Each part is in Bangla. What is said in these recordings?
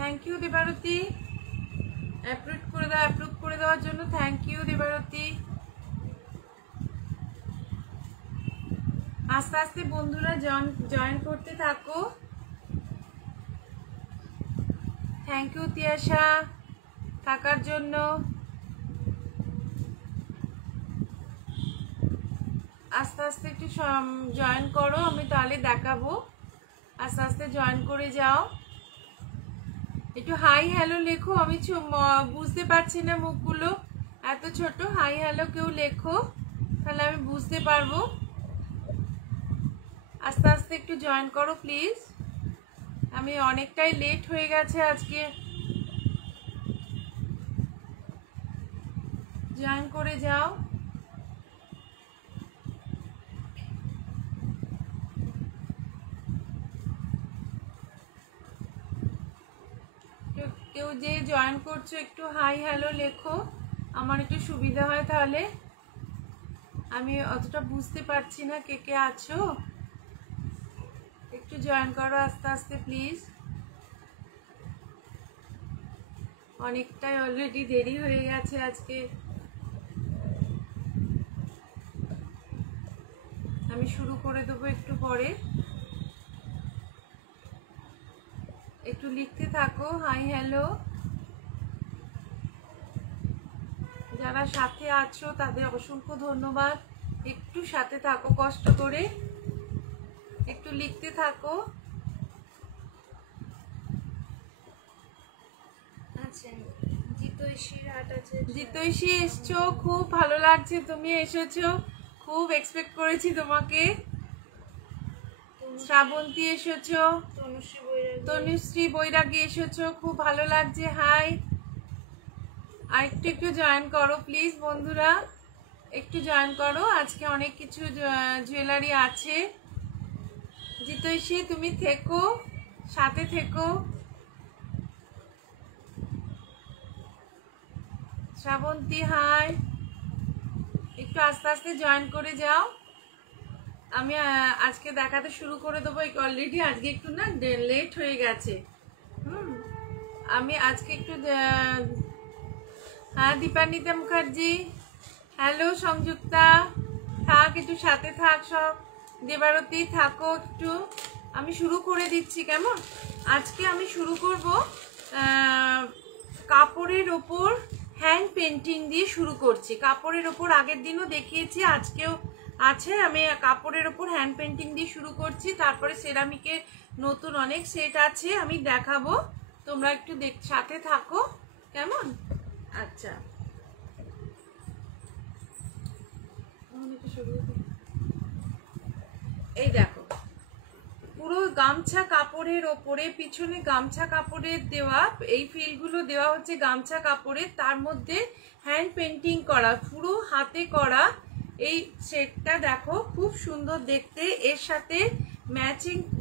থ্যাংক ইউ দেবারতী, অ্যাপ্রুভ করে দেওয়ার জন্য থ্যাংক ইউ দেবারতী। আস্তে আস্তে বন্ধুরা জয়েন করতে থাকো। থ্যাংক ইউ তিয়াশা থাকার জন্য। আস্তে আস্তে একটু জয়েন করো, আমি তাহলে দেখাবো। আস্তে আস্তে জয়েন করে যাও। একটু হাই হ্যালো লেখো, আমি বুঝতে পারছি না মুখগুলো এত ছোট। হাই হ্যালো কেউ লেখো, তাহলে আমি বুঝতে পারবো। আস্তে আস্তে একটু জয়েন করো প্লিজ। আমি অনেকটাই লেট হয়ে গেছে আজকে। জয়েন করে যাও। কেউ যে জয়েন করছো একটু হাই হ্যালো লেখো, আমার একটু সুবিধা হয়, তাহলে আমি অতটা বুঝতে পারছি না কে কে আছো। একটু জয়েন করো আস্তে আস্তে প্লিজ। অনেকটাই অলরেডি দেরি হয়ে গেছে আজকে। আমি শুরু করে দেবো একটু পরে। একটু লিখতে থাকো হাই হ্যালো। যারা সাথে আছো তাদের অসংখ্য ধন্যবাদ। একটু সাথে থাকো, কষ্ট করে একটু লিখতে থাকো। জিতৈষী এসছো, খুব ভালো লাগছে তুমি এসেছো, খুব এক্সপেক্ট করেছি তোমাকে। শ্রাবন্তী এসেছো, তনুশ্রী বৈরাগী এসেছো, খুব ভালো লাগছে। হাই, আর একটু একটু জয়েন করো প্লিজ বন্ধুরা, একটু জয়েন করো। আজকে অনেক কিছু জুয়েলারি আছে। জিতৈষী তুমি থেকো, সাথে থেকো। শ্রাবন্তী হাই, একটু আস্তে আস্তে জয়েন করে যাও। আমি আজকে দেখাতে শুরু করে দেবো। অলরেডি আজকে একটু না লেট হয়ে গেছে। আমি আজকে একটু হ্যাঁ দীপান্বিতা মুখার্জি, হ্যালো সংযুক্তা, থাক একটু সাথে থাক সব। দেবারতী থাকো একটু, আমি শুরু করে দিচ্ছি কেমন। আজকে আমি শুরু করব কাপড়ের ওপর হ্যান্ড পেন্টিং দিয়ে শুরু করছি। কাপড়ের ওপর আগের দিনও দেখিয়েছি, আজকেও আছে। আমি কাপড়ের ওপর হ্যান্ড পেন্টিং দিয়ে শুরু করছি। তারপরে সেরামিকের নতুন অনেক সেট আছে, আমি দেখাবো। তোমরা একটু সাথে থাকো কেমন। আচ্ছা, এই দেখো পুরো গামছা কাপড়ের ওপরে, পিছনে গামছা কাপড়ের দেওয়া, এই ফিলগুলো দেওয়া হচ্ছে গামছা কাপড়ের, তার মধ্যে হ্যান্ড পেন্টিং করা, পুরো হাতে করা এই সেটটা দেখো, খুব সুন্দর দেখতে। এর সাথে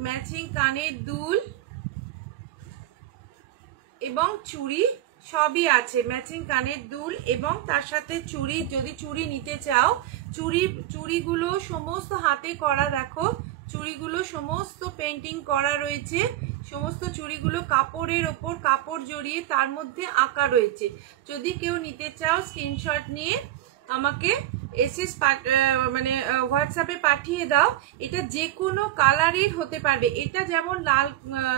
ম্যাচিং কানের দুল এবং চুড়ি সবই আছে। ম্যাচিং কানের দুল এবং তার সাথে চুড়ি, যদি চুড়ি নিতে চাও, চুড়িগুলো সমস্ত হাতে করা। দেখো চুড়িগুলো সমস্ত পেন্টিং করা রয়েছে। সমস্ত চুড়িগুলো কাপড়ের ওপর কাপড় জড়িয়ে তার মধ্যে আঁকা রয়েছে। যদি কেউ নিতে চাও স্ক্রিনশট নিয়ে আমাকে মানে হোয়াটসঅ্যাপে পাঠিয়ে দাও। এটা যে কোনো কালারের হতে পারবে। এটা যেমন লাল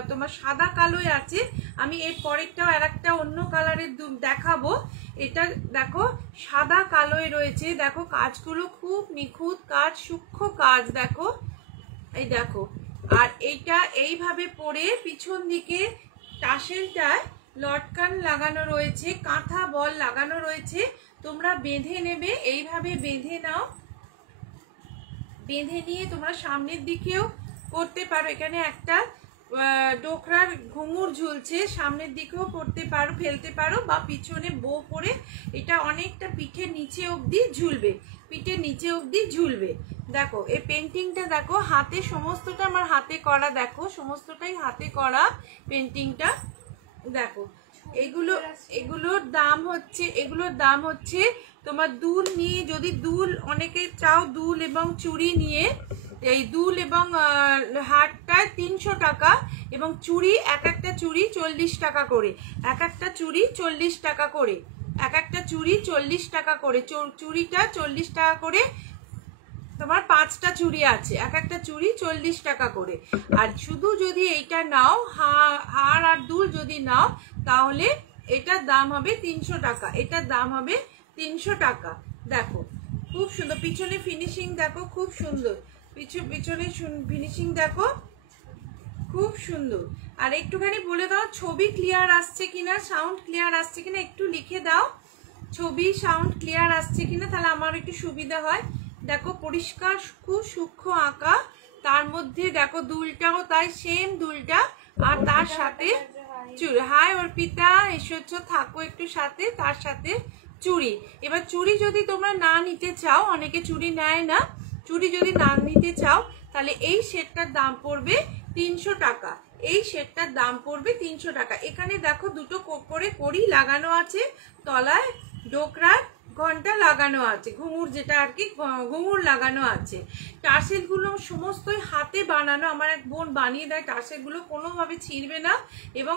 তোমার সাদা কালোই আছে, আমি এর পরেরটাও আর একটা অন্য কালারের দেখাবো। এটা দেখো সাদা কালোয় রয়েছে। দেখো কাজগুলো খুব নিখুঁত কাজ, সূক্ষ্ম কাজ। দেখো এই দেখো, আর এইটা এইভাবে পরে পিছন দিকে টাসেলটায় লটকান লাগানো রয়েছে, কাঁথা বল লাগানো রয়েছে। তোমরা বেঁধে নেবে, এইভাবে বেঁধে নাও। বেঁধে নিয়ে তোমরা সামনের দিকেও করতে পারো। এখানে একটা ডোকরার ঘুঙুর ঝুলছে, সামনের দিকেও করতে পারো, ফেলতে পারো, বা পিছনে বো করে এটা অনেকটা পিঠের নিচে অবধি ঝুলবে, পিঠের নিচে অবধি ঝুলবে। দেখো এই পেন্টিংটা দেখো, হাতে সমস্তটা আমার হাতে করা। দেখো সমস্তটাই হাতে করা পেন্টিংটা। দেখো এগুলোর দাম হচ্ছে তোমার দুল নিয়ে, যদি দুল অনেকে চাও দুল এবং চুড়ি নিয়ে এই দুল এবং হারটায় 300 টাকা, এবং চুড়ি এক একটা চুড়ি 40 টাকা করে, এক একটা চুড়ি 40 টাকা করে, এক একটা চুড়ি 40 টাকা করে, চুড়িটা 40 টাকা করে। তোমার 5টা চুড়ি আছে, এক একটা চুড়ি 40 টাকা করে। আর শুধু যদি এইটা নাও, হার আর দুল যদি নাও, তাহলে এটার দাম হবে 300 টাকা, এটার দাম হবে 300 টাকা। দেখো খুব সুন্দর, পিছনে ফিনিশিং দেখো খুব সুন্দর, পিছনে ফিনিশিং দেখো খুব সুন্দর। আর একটুখানি বলে দাও ছবি ক্লিয়ার আসছে কিনা, সাউন্ড ক্লিয়ার আসছে কিনা, একটু লিখে দাও ছবি সাউন্ড ক্লিয়ার আসছে কিনা, তাহলে আমার একটু সুবিধা হয়। দেখো পরিষ্কার খুব সূক্ষ্ম আঁকা, তার মধ্যে দেখো দুলটাও তাই সেম দুলটা, আর তার সাথে চুড়ি। হাই অর্পিতা, এসেছো, থাকো একটু সাথে, তার সাথে চুড়ি। এবার চুড়ি যদি তোমরা না নিতে চাও, অনেকে চুড়ি নেয় না, চুড়ি যদি না নিতে চাও তাহলে এই সেটটার দাম পড়বে 300 টাকা, এই সেটটার দাম পড়বে 300 টাকা। এখানে দেখো দুটো করে কড়ি লাগানো আছে, তলায় ডোকরার ঘন্টা লাগানো আছে, ঘুঙুর যেটা আর কি ঘুঙুর লাগানো আছে। টার্সেলগুলো সমস্তই হাতে বানানো, আমার এক বোন বানিয়ে দেয়, টার্সেলগুলো কোনোভাবে ছিঁড়বে না, এবং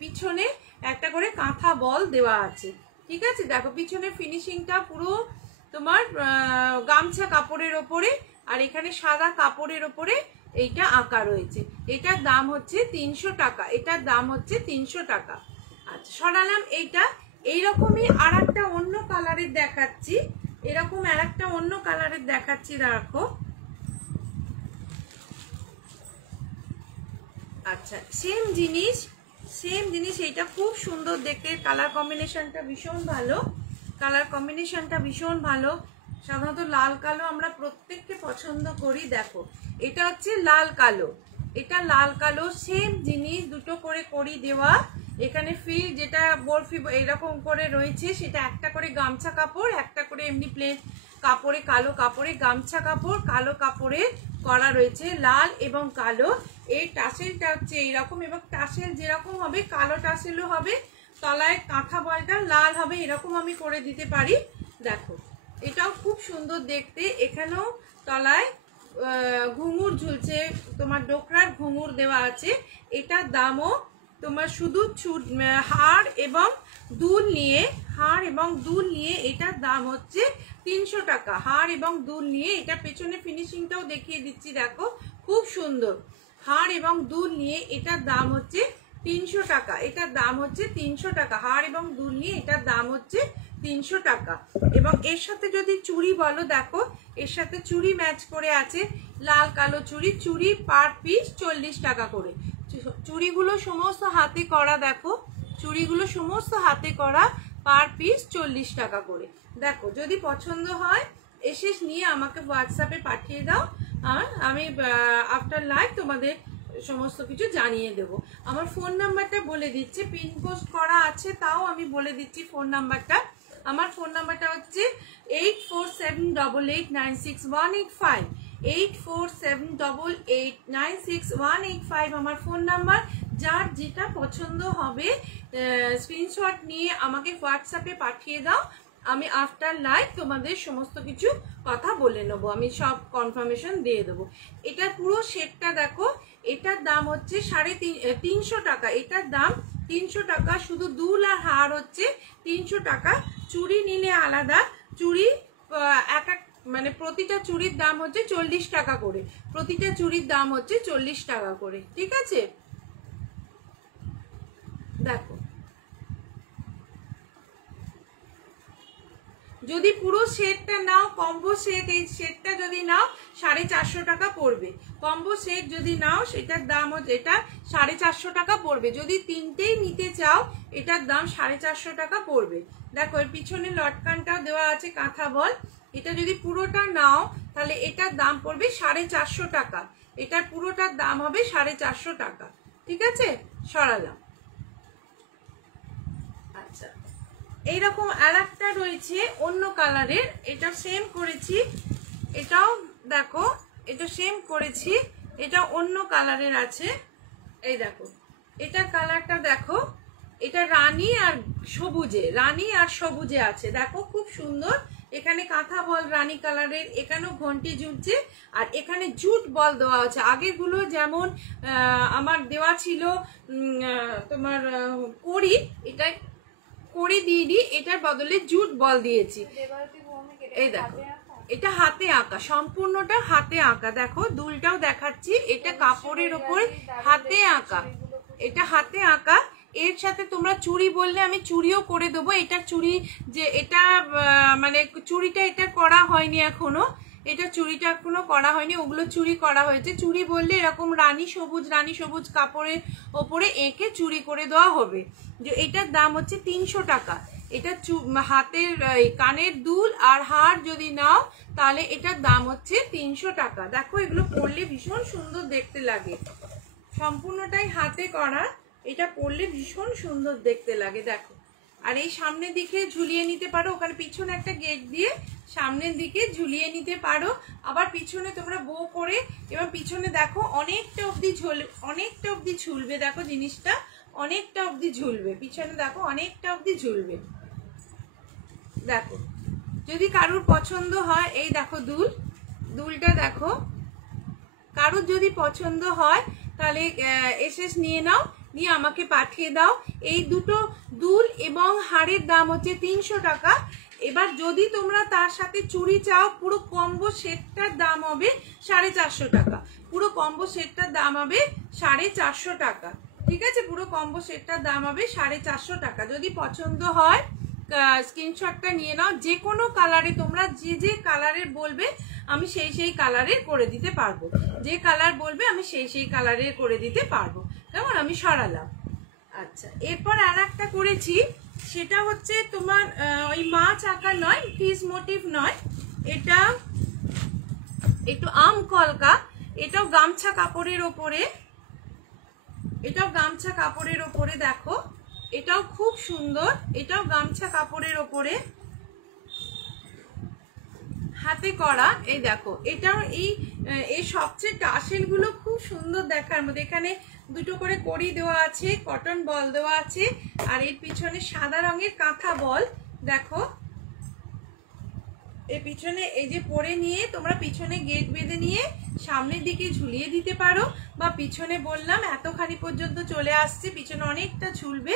পিছনে একটা করে কাঁথা বল দেওয়া আছে। ঠিক আছে, দেখো পিছনে ফিনিশিংটা পুরো তোমার গামছা কাপড়ের ওপরে, আর এখানে সাদা কাপড়ের ওপরে এইটা আঁকা রয়েছে। এটার দাম হচ্ছে 300 টাকা, এটার দাম হচ্ছে 300 টাকা। আচ্ছা সরালাম এইটা। এইরকমই আর একটা অন্য কালারের দেখাচ্ছি, এরকম আর একটা অন্য কালারের দেখাচ্ছি, দেখো। আচ্ছা সেম জিনিস, এইটা খুব সুন্দর দেখতে, কালার কম্বিনেশনটা ভীষণ ভালো, কালার কম্বিনেশনটা ভীষণ ভালো। সাধারণত লাল কালো আমরা প্রত্যেককে পছন্দ করি। দেখো এটা হচ্ছে লাল কালো, এটা লাল কালো, সেম জিনিস, দুটো করে কড়ি দেওয়া। এখানে ফিল যেটা বরফি এরকম করে রয়েছে, সেটা একটা করে গামছা কাপড়, একটা করে এমনি প্লেন কাপড়ে, কালো কাপড়ে গামছা কাপড়, কালো কাপড়ে করা রয়েছে লাল এবং কালো। এই টাসেলটা হচ্ছে এইরকম, এবং টাসেল যেরকম হবে কালো টাসেলও হবে, তলায় কাঁথা বলটা লাল হবে, এরকম আমি করে দিতে পারি। দেখো এটাও খুব সুন্দর দেখতে, এখানেও তলায় ঘুঙুর ঝুলছে, তোমার ডোকরার ঘুঙুর দেওয়া আছে। এটার দামও তোমার শুধু হার এবং দুল নিয়ে, হার এবং দুল নিয়ে এটার দাম হচ্ছে 300 টাকা, হার এবং দুল নিয়ে। এটা পেছনে ফিনিশিংটাও দেখিয়ে দিচ্ছি, দেখো খুব সুন্দর, হার এবং দুল নিয়ে এটার দাম হচ্ছে 300 টাকা, এটার দাম হচ্ছে 300 টাকা, হার এবং দুল নিয়ে এটার দাম হচ্ছে 300 টাকা। এবং এর সাথে যদি চুড়ি বলো, দেখো এর সাথে চুড়ি ম্যাচ করে আছে, লাল কালো চুড়ি, চুড়ি পার পিস 40 টাকা করে। চুড়িগুলো সমস্ত হাতে করা, দেখো চুড়িগুলো সমস্ত হাতে করা, পার পিস 40 টাকা করে। দেখো যদি পছন্দ হয় এসে নিয়ে আমাকে হোয়াটসঅ্যাপে পাঠিয়ে দাও, আর আমি আফটার লাইভ তোমাদের সমস্ত কিছু জানিয়ে দেব। আমার ফোন নাম্বারটা বলে দিচ্ছি, পিন পোস্ট করা আছে, তাও আমি বলে দিচ্ছি ফোন নাম্বারটা। আমার ফোন নাম্বারটা হচ্ছে 8478896185, 8478896185 আমার ফোন নাম্বার। যার যেটা পছন্দ হবে স্ক্রিনশট নিয়ে আমাকে হোয়াটসঅ্যাপে পাঠিয়ে দাও, আমি আফটার লাইভ তোমাদের সমস্ত কিছু কথা বলে নেবো, আমি সব কনফার্মেশন দিয়ে দেবো। এটার পুরো সেটটা দেখো, এটার দাম হচ্ছে 350 টাকা, এটার দাম 300 টাকা, শুধু দুল আর হার হচ্ছে 300 টাকা। চুড়ি নিলে আলাদা, চুড়ি মানে প্রতিটা চুড়ির দাম হচ্ছে 40 টাকা করে, প্রতিটা চুড়ির দাম হচ্ছে 40 টাকা করে। ঠিক আছে, দেখো যদি পুরো সেটটা নাও, কম্বো সেট, এই সেটটা যদি নাও 450 টাকা পড়বে। কম্বো সেট যদি নাও সেটার দাম হচ্ছে, এটা 450 টাকা পড়বে। যদি তিনটেই নিতে চাও এটার দাম 450 টাকা পড়বে। দেখো এর পিছনে লটকানটাও দেওয়া আছে কাঁথা বল, এটা যদি পুরোটা নাও তাহলে এটার দাম পড়বে 450 টাকা, এটার পুরোটার দাম হবে 450 টাকা। ঠিক আছে, সরালাম। আচ্ছা এইরকম আর একটা রয়েছে অন্য কালারের, এটা সেম করেছি, এটাও দেখো এটা সেম করেছি, এটা অন্য কালারের আছে। এই দেখো এটা কালারটা দেখো, এটা রানী আর সবুজে, রানী আর সবুজে আছে, দেখো খুব সুন্দর। এখানে কাঁথা বল রানী কালারের, এখানেও ঘন্টি ঝুলছে, আর এখানে জুট বল দেওয়া আছে। আগেরগুলো যেমন আমার দেওয়া ছিল তোমার কড়ি, এটা কড়ি দিয়ে দিই, এটার বদলে জুট বল দিয়েছি। এই দেখো এটা হাতে আঁকা, সম্পূর্ণটা হাতে আঁকা। দেখো দুলটাও দেখাচ্ছি, এটা কাপড়ের ওপর হাতে আঁকা, এটা হাতে আঁকা। এর সাথে তোমরা চুড়ি বললে আমি চুড়িও করে দেবো। এটা চুড়ি যে এটা মানে চুড়িটা এটা করা হয়নি এখনো, এটা চুড়িটা এখনো করা হয়নি, ওগুলো চুড়ি করা হয়েছে। চুড়ি বললে এরকম রানী সবুজ কাপড়ের ওপরে এঁকে চুড়ি করে দেওয়া হবে। যে এটার দাম হচ্ছে 300 টাকা। এটা হাতের কানের দুল আর হার যদি নাও তাহলে এটার দাম হচ্ছে 300 টাকা। দেখো এগুলো পরলে ভীষণ সুন্দর দেখতে লাগে, সম্পূর্ণটাই হাতে করা, এটা পরলে ভীষণ সুন্দর দেখতে লাগে। দেখো আর এই সামনের দিকে ঝুলিয়ে নিতে পারো, ওখানে পিছনে একটা গেট দিয়ে সামনের দিকে ঝুলিয়ে নিতে পারো। আবার পিছনে তোমরা বো করে, এবং পিছনে দেখো অনেকটা অবধি ঝুলবে। দেখো জিনিসটা অনেকটা অবধি ঝুলবে, পিছনে দেখো অনেকটা অবধি ঝুলবে। দেখো যদি কারুর পছন্দ হয়, এই দেখো দুলটা দেখো, কারুর যদি পছন্দ হয় তাহলে এসে নিয়ে নাও, নিয়ে আমাকে পাঠিয়ে দাও। এই দুটো দুল এবং হারের দাম হচ্ছে 300 টাকা। এবার যদি তোমরা তার সাথে চুড়ি চাও, পুরো কম্বো সেটটার দাম হবে 450 টাকা। পুরো কম্বো সেটটার দাম হবে 450 টাকা। ঠিক আছে, পুরো কম্বো সেটটার দাম হবে 450 টাকা। যদি পছন্দ হয় স্ক্রিনশটটা নিয়ে নাও। যে কোনো কালারে তোমরা যে কালারের বলবে আমি সেই কালারের করে দিতে পারবো, যে কালার বলবে আমি সেই কালারের করে দিতে পারবো। কেমন, আমি সরালাম। আচ্ছা, এরপর আর একটা করেছি, সেটা হচ্ছে তোমার ওই মাছ আঁকা নয়, ফিশ মোটিভ নয়, এটা একটু আম কলকা। এটাও গামছা কাপড়ের ওপরে, এটাও গামছা কাপড়ের ওপরে। দেখো এটাও খুব সুন্দর, এটাও গামছা কাপড়ের ওপরে হাতে করা। এই দেখো এটাও এই সবচেয়ে টাসেল গুলো খুব সুন্দর দেখার মধ্যে। এখানে দুটো করে কড়ি দেওয়া আছে, কটন বল দেওয়া আছে, আর এর পিছনে সাদা রঙের কাঁথা বল। দেখো এর পিছনে এই যে পরে নিয়ে তোমরা পিছনে গেট বেঁধে নিয়ে সামনের দিকে ঝুলিয়ে দিতে পারো, বা পিছনে বললাম এতখানি পর্যন্ত চলে আসছে, পিছনে অনেকটা ঝুলবে।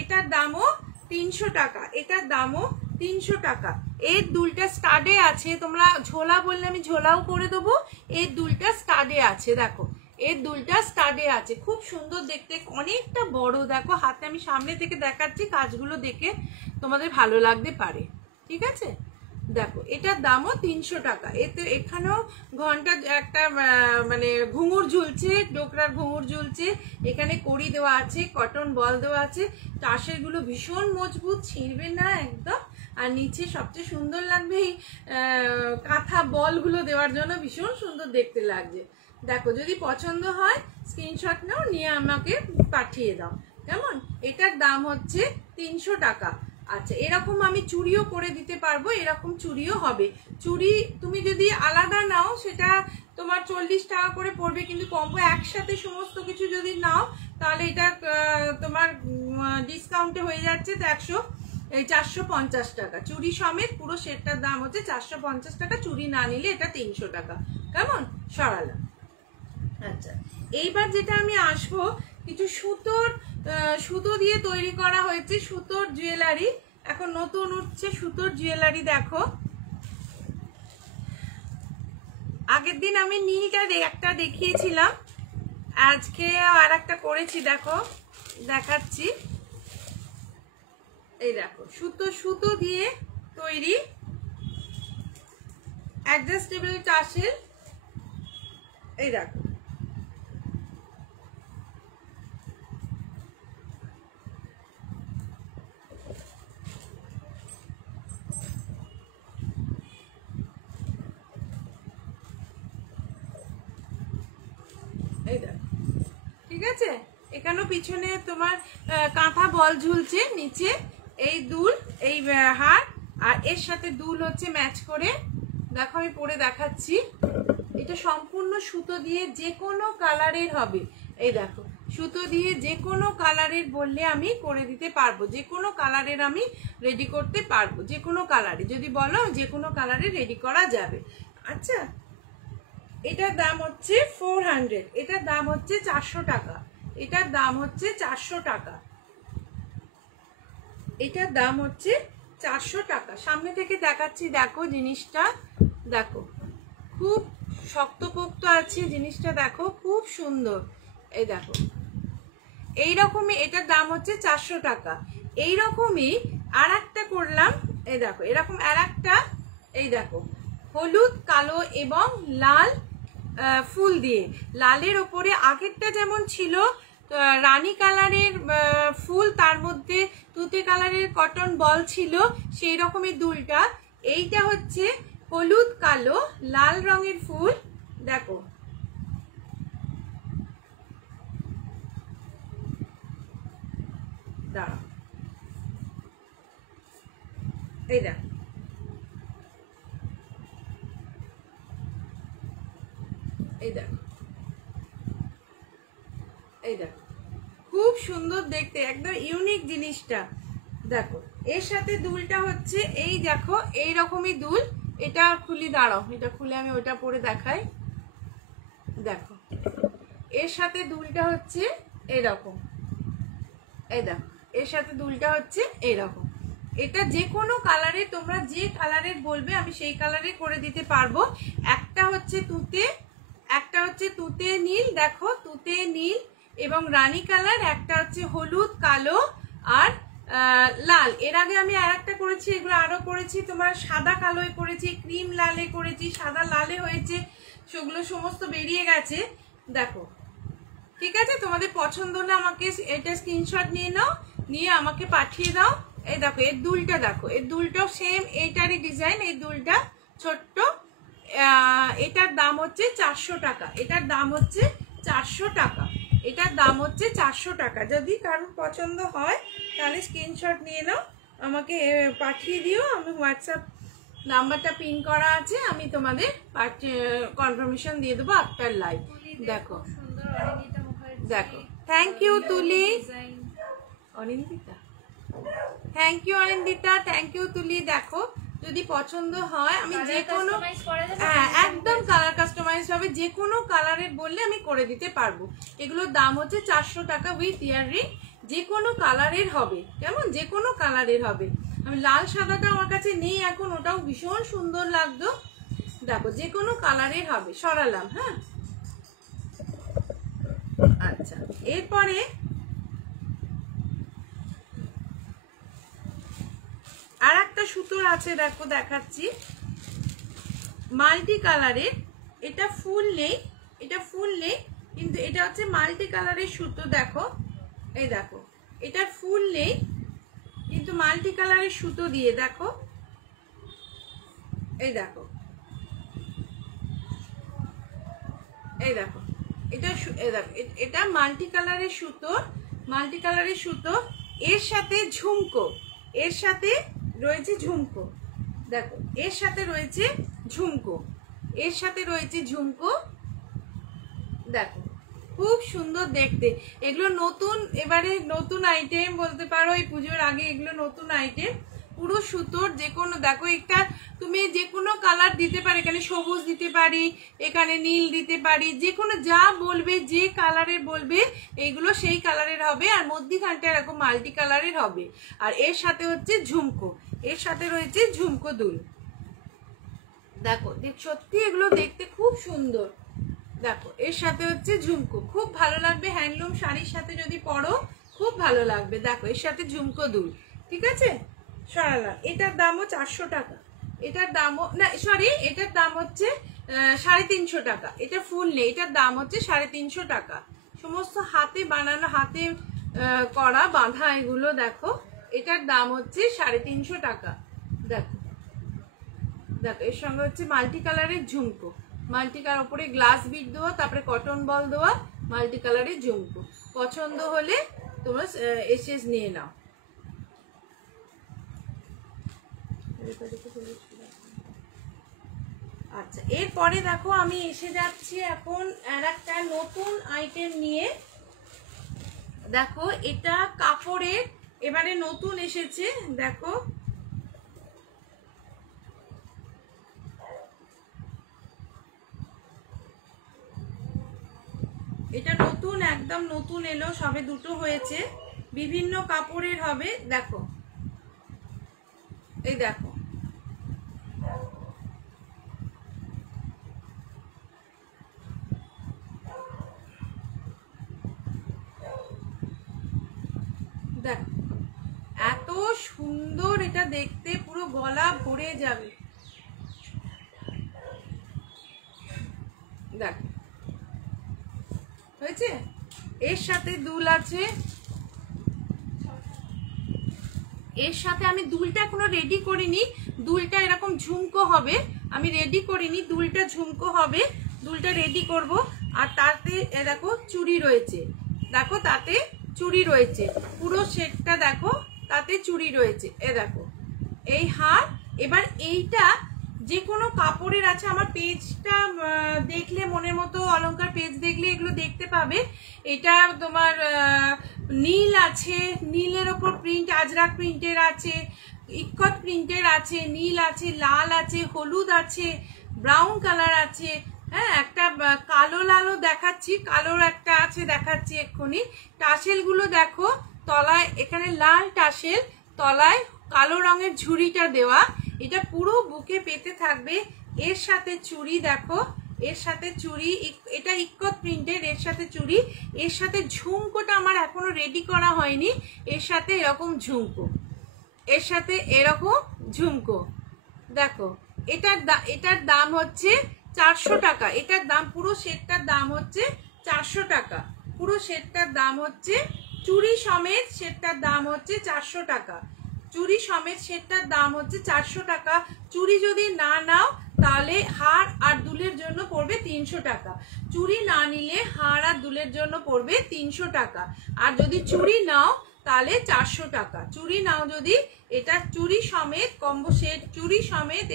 এটার দামও 300 টাকা, এটার দামও 300 টাকা। এর দুলটা স্টাডে আছে, তোমরা ঝোলা বললে আমি ঝোলাও করে দেবো। এর দুলটা স্টাডে আছে, দেখো এর দুলটা স্টাডে আছে, খুব সুন্দর দেখতে, অনেকটা বড়। দেখো হাতে আমি সামনে থেকে দেখাচ্ছি, কাজগুলো দেখে তোমাদের ভালো লাগতে পারে। ঠিক আছে, দেখো এটার দামও 300 টাকা। এতে এখানেও ঘন্টা একটা মানে ঘুঙুর ঝুলছে, ডোকরার ঘুঙুর ঝুলছে, এখানে কড়ি দেওয়া আছে, কটন বল দেওয়া আছে। টাসের গুলো ভীষণ মজবুত, ছিঁড়বে না একদম। আর নিচে সবচেয়ে সুন্দর লাগবে এই কাঁথা বলগুলো দেওয়ার জন্য, ভীষণ সুন্দর দেখতে লাগছে। দেখো যদি পছন্দ হয় স্ক্রিনশট নাও, নিয়ে আমাকে পাঠিয়ে দাও। কেমন, এটার দাম হচ্ছে 300 টাকা। আচ্ছা, এরকম আমি চুড়িও করে দিতে পারবো, এরকম চুড়িও হবে। চুড়ি তুমি যদি আলাদা নাও সেটা তোমার 40 টাকা করে পড়বে, কিন্তু কম্বো একসাথে সমস্ত কিছু যদি নাও তাহলে এটা তোমার ডিসকাউন্টে হয়ে যাচ্ছে 450 টাকা। চুড়ি সমেত পুরো সেটটার দাম হচ্ছে 450 টাকা। চুড়ি না নিলে এটা 300 টাকা। কেমন, সরালাম। আচ্ছা, এইবার যেটা আমি আসবো, কিছু সুতো দিয়ে তৈরি করা হয়েছে সুতোর জুয়েলারি। এখন নতুন উঠছে সুতোর জুয়েলারি। দেখো আগের দিন আমি নীলটা একটা দেখিয়েছিলাম, আজকে আর একটা করেছি। দেখো দেখাচ্ছি, এই দেখো সুতো দিয়ে তৈরি অ্যাডজাস্টেবল টাসেল। এই দেখো ঠিক আছে, এখানেও পিছনে তোমার কাঁথা বল ঝুলছে, নিচে এই দুল, এই হার, আর এর সাথে দুল হচ্ছে ম্যাচ করে। দেখো আমি পরে দেখাচ্ছি, এটা সম্পূর্ণ সুতো দিয়ে যে কোনো কালারের হবে। এই দেখো সুতো দিয়ে যে কোনো কালারের বললে আমি করে দিতে পারবো, যে কোনো কালারের আমি রেডি করতে পারবো, যে কোনো কালারে যদি বলো যে কোনো কালারে রেডি করা যাবে। আচ্ছা, এটার দাম হচ্ছে 400, এটার দাম হচ্ছে 400 টাকা, এটার দাম হচ্ছে 400 টাকা, এটার দাম হচ্ছে 400 টাকা। সামনে থেকে দেখাচ্ছি, দেখো জিনিসটা, দেখো খুব শক্তপোক্ত আছে জিনিসটা, দেখো খুব সুন্দর। এই দেখো এইরকমই, এটার দাম হচ্ছে 400 টাকা। এইরকমই আর একটা করলাম, এই দেখো এরকম আর একটা, এই দেখো হলুদ, কালো এবং লাল ফুল দিয়ে, লালের ওপরে আগেরটা যেমন ছিল রানী কালারের ফুল, তার মধ্যে তুতে কালারের কটন বল ছিল, সেই রকমের দুলটা। এইটা হচ্ছে হলুদ, কালো, লাল রঙের ফুল, দেখো দাঁড়াও, এই দেখো এই দেখো এই দেখো খুব সুন্দর দেখতে, একদম ইউনিক জিনিসটা। দেখো এর সাথে দুলটা হচ্ছে এই দেখো এই রকমই দুল, এটা খুলি, দাঁড়াও এটা খুলে আমি ওটা পরে দেখাই। দেখো এর সাথে দুলটা হচ্ছে এরকম, এই দেখো এর সাথে দুলটা হচ্ছে এরকম। এটা যে কোনো কালারে, তোমরা যে কালারের বলবে আমি সেই কালারে করে দিতে পারবো। একটা হচ্ছে তুতে, একটা হচ্ছে তুতে নীল, দেখো তুতে নীল এবং রানী কালার, একটা হচ্ছে হলুদ, কালো আর লাল। এর আগে আমি আর একটা করেছি, এগুলো আরো করেছি তোমার সাদা কালোয় করেছি, ক্রিম লালে করেছি, সাদা লালে হয়েছে, সেগুলো সমস্ত বেরিয়ে গেছে। দেখো ঠিক আছে, তোমাদের পছন্দ হলে আমাকে এটা স্ক্রিনশট নিয়ে নাও, নিয়ে আমাকে পাঠিয়ে দাও। এই দেখো এর দুলটা, দেখো এর দুলটাও সেম এইটারই ডিজাইন, এই দুলটা ছোট্ট। এটার দাম হচ্ছে 400 টাকা, এটার দাম হচ্ছে 400 টাকা, এটার দাম হচ্ছে 400 টাকা। যদি কারোর পছন্দ হয় তাহলে স্ক্রিনশট নিয়ে নাও, আমাকে পাঠিয়ে দিও। আমি হোয়াটসঅ্যাপ নাম্বারটা পিন করা আছে, আমি তোমাদের কনফার্মেশন দিয়ে দেবো আফটার লাইভ। দেখো দেখো, thank you Tuli, Anindita, thank you Anindita, thank you Tuli. দেখো যদি পছন্দ হয় আমি যে কোনো, হ্যাঁ একদম কালার কাস্টমাইজ হবে, যে কোনো কালারের বললে আমি করে দিতে পারবো। এগুলোর দাম হচ্ছে 400 টাকা উইথ ইয়াররিং, যে কোনো কালারের হবে, কেমন যে কোনো কালারের হবে। আমি লাল সাদাটা আমার কাছে নেই এখন, ওটাও ভীষণ সুন্দর লাগতো। দেখো যে কোনো কালারের হবে, সরালাম। হ্যাঁ আচ্ছা, এরপরে আর একটা সুতোর আছে, দেখো দেখাচ্ছি, মাল্টি কালারের। এটা ফুল নেই, এটা ফুল নেই, কিন্তু এটা হচ্ছে মাল্টি কালারের সুতো। দেখো এই দেখো এটা ফুল নেই, কিন্তু মাল্টি কালারের সুতো দিয়ে, দেখো এই দেখো এই দেখো এটা এটা মাল্টি কালারের সুতো, মাল্টি কালারের সুতো। এর সাথে ঝুমকো, এর সাথে রয়েছে ঝুমকো, দেখো এর সাথে রয়েছে ঝুমকো, এর সাথে রয়েছে ঝুমকো। দেখো খুব সুন্দর দেখতে, এগুলো নতুন, এবারে নতুন আইটেম বলতে পারো, এই পুজোর আগে এগুলো নতুন আইটেম, পুরো সুতোর। যে কোনো, দেখো একটা তুমি যে কোনো কালার দিতে পারি, এখানে সবুজ দিতে পারি, এখানে নীল দিতে পারি, যে কোনো যা বলবে, যে কালারের বলবে এইগুলো সেই কালারের হবে। আর মধ্যিখানটা এরকম মাল্টি কালারের হবে। আর এর সাথে হচ্ছে ঝুমকো, এর সাথে রয়েছে ঝুমকো দুল। দেখো সত্যি এগুলো দেখতে খুব সুন্দর। দেখো এর সাথে হচ্ছে ঝুমকো, খুব ভালো লাগবে, হ্যান্ডলুম শাড়ির সাথে যদি পরো খুব ভালো লাগবে। দেখো এর সাথে ঝুমকো দুল, ঠিক আছে সরালাম। এটার দামও 400 টাকা, এটার দামও না, সরি এটার দাম হচ্ছে 350 টাকা। এটা ফুল নেই, এটার দাম হচ্ছে 350 টাকা। সমস্ত হাতে বানানো, হাতে করা বাঁধা এগুলো। দেখো এটার দাম হচ্ছে 350 টাকা। দেখো দেখো এর সঙ্গে হচ্ছে মাল্টি কালারের ঝুমকো, মাল্টি কালার উপরে গ্লাস বিট দেওয়া, তারপরে কটন বল দেওয়া, মাল্টি কালারের ঝুমকো। পছন্দ হলে তোমরা এসে নিয়ে নাও। আচ্ছা এরপরে দেখো আমি এসে যাচ্ছি এখন আর একটা নতুন আইটেম নিয়ে। দেখো এটা কাপড়ের এবারে নতুন এসেছে, দেখো এটা নতুন, একদম নতুন এলো, সবে দুটো হয়েছে, বিভিন্ন কাপড়ের হবে। দেখো এই দেখো দেখো এত সুন্দর এটা দেখতে, পুরো গলা ভরে যাবে। দেখো হয়েছে, এর সাথে দুল আছে, এর সাথে আমি দুলটা এখনো রেডি করিনি, দুলটা এরকম ঝুমকো হবে, আমি রেডি করিনি, দুলটা ঝুমকো হবে, দুলটা রেডি করব। আর তাতে দেখো চুড়ি রয়েছে, দেখো তাতে চুড়ি রয়েছে, পুরো সেটটা দেখো তাতে চুড়ি রয়েছে, এ দেখো এই হার। এবার এইটা যে কোনো কাপড়ের আছে, আমার পেজটা দেখলে মনের মতো অলংকার পেজ দেখলে এগুলো দেখতে পাবে। এটা তোমার নীল আছে, নীলের ওপর প্রিন্ট আজরাক প্রিন্টের আছে, ইক্কত প্রিন্টের আছে, নীল আছে, লাল আছে, হলুদ আছে, ব্রাউন কালার আছে, হ্যাঁ একটা কালো লালও দেখাচ্ছি, কালোর একটা আছে দেখাচ্ছি এক্ষুনি। টাসেলগুলো দেখো, তলায় এখানে লাল টাসেল, তলায় কালো রঙের ঝুড়িটা দেওয়া, এটা পুরো বুকে পেতে থাকবে। এর সাথে চুড়ি দেখো, এর সাথে চুড়ি, এটা ইক্কত প্রিন্টের, এর সাথে চুড়ি, এর সাথে ঝুমকোটা আমার এখনো রেডি করা হয়নি, এর সাথে এরকম ঝুমকো, এর সাথে এরকম ঝুমকো। দেখো এটার দাম হচ্ছে 400 টাকা, এটার দাম পুরো সেটটার দাম হচ্ছে 400 টাকা, পুরো সেটটার দাম হচ্ছে, চুড়ি সমেত সেটটার দাম হচ্ছে 400 টাকা, চুড়ি সমেত সেটটার দাম হচ্ছে 400 টাকা। চুড়ি যদি না নাও তাহলে হার আর দুলের জন্য পড়বে 300 টাকা, চুড়ি না নিলে হার আর দুলের জন্য পড়বে 300 টাকা। আর যদি চুড়ি নাও তাহলে 400 টাকা, চুড়ি নাও যদি, এটা চুড়ি সমেত কম্বো সেট, চুড়ি সমেত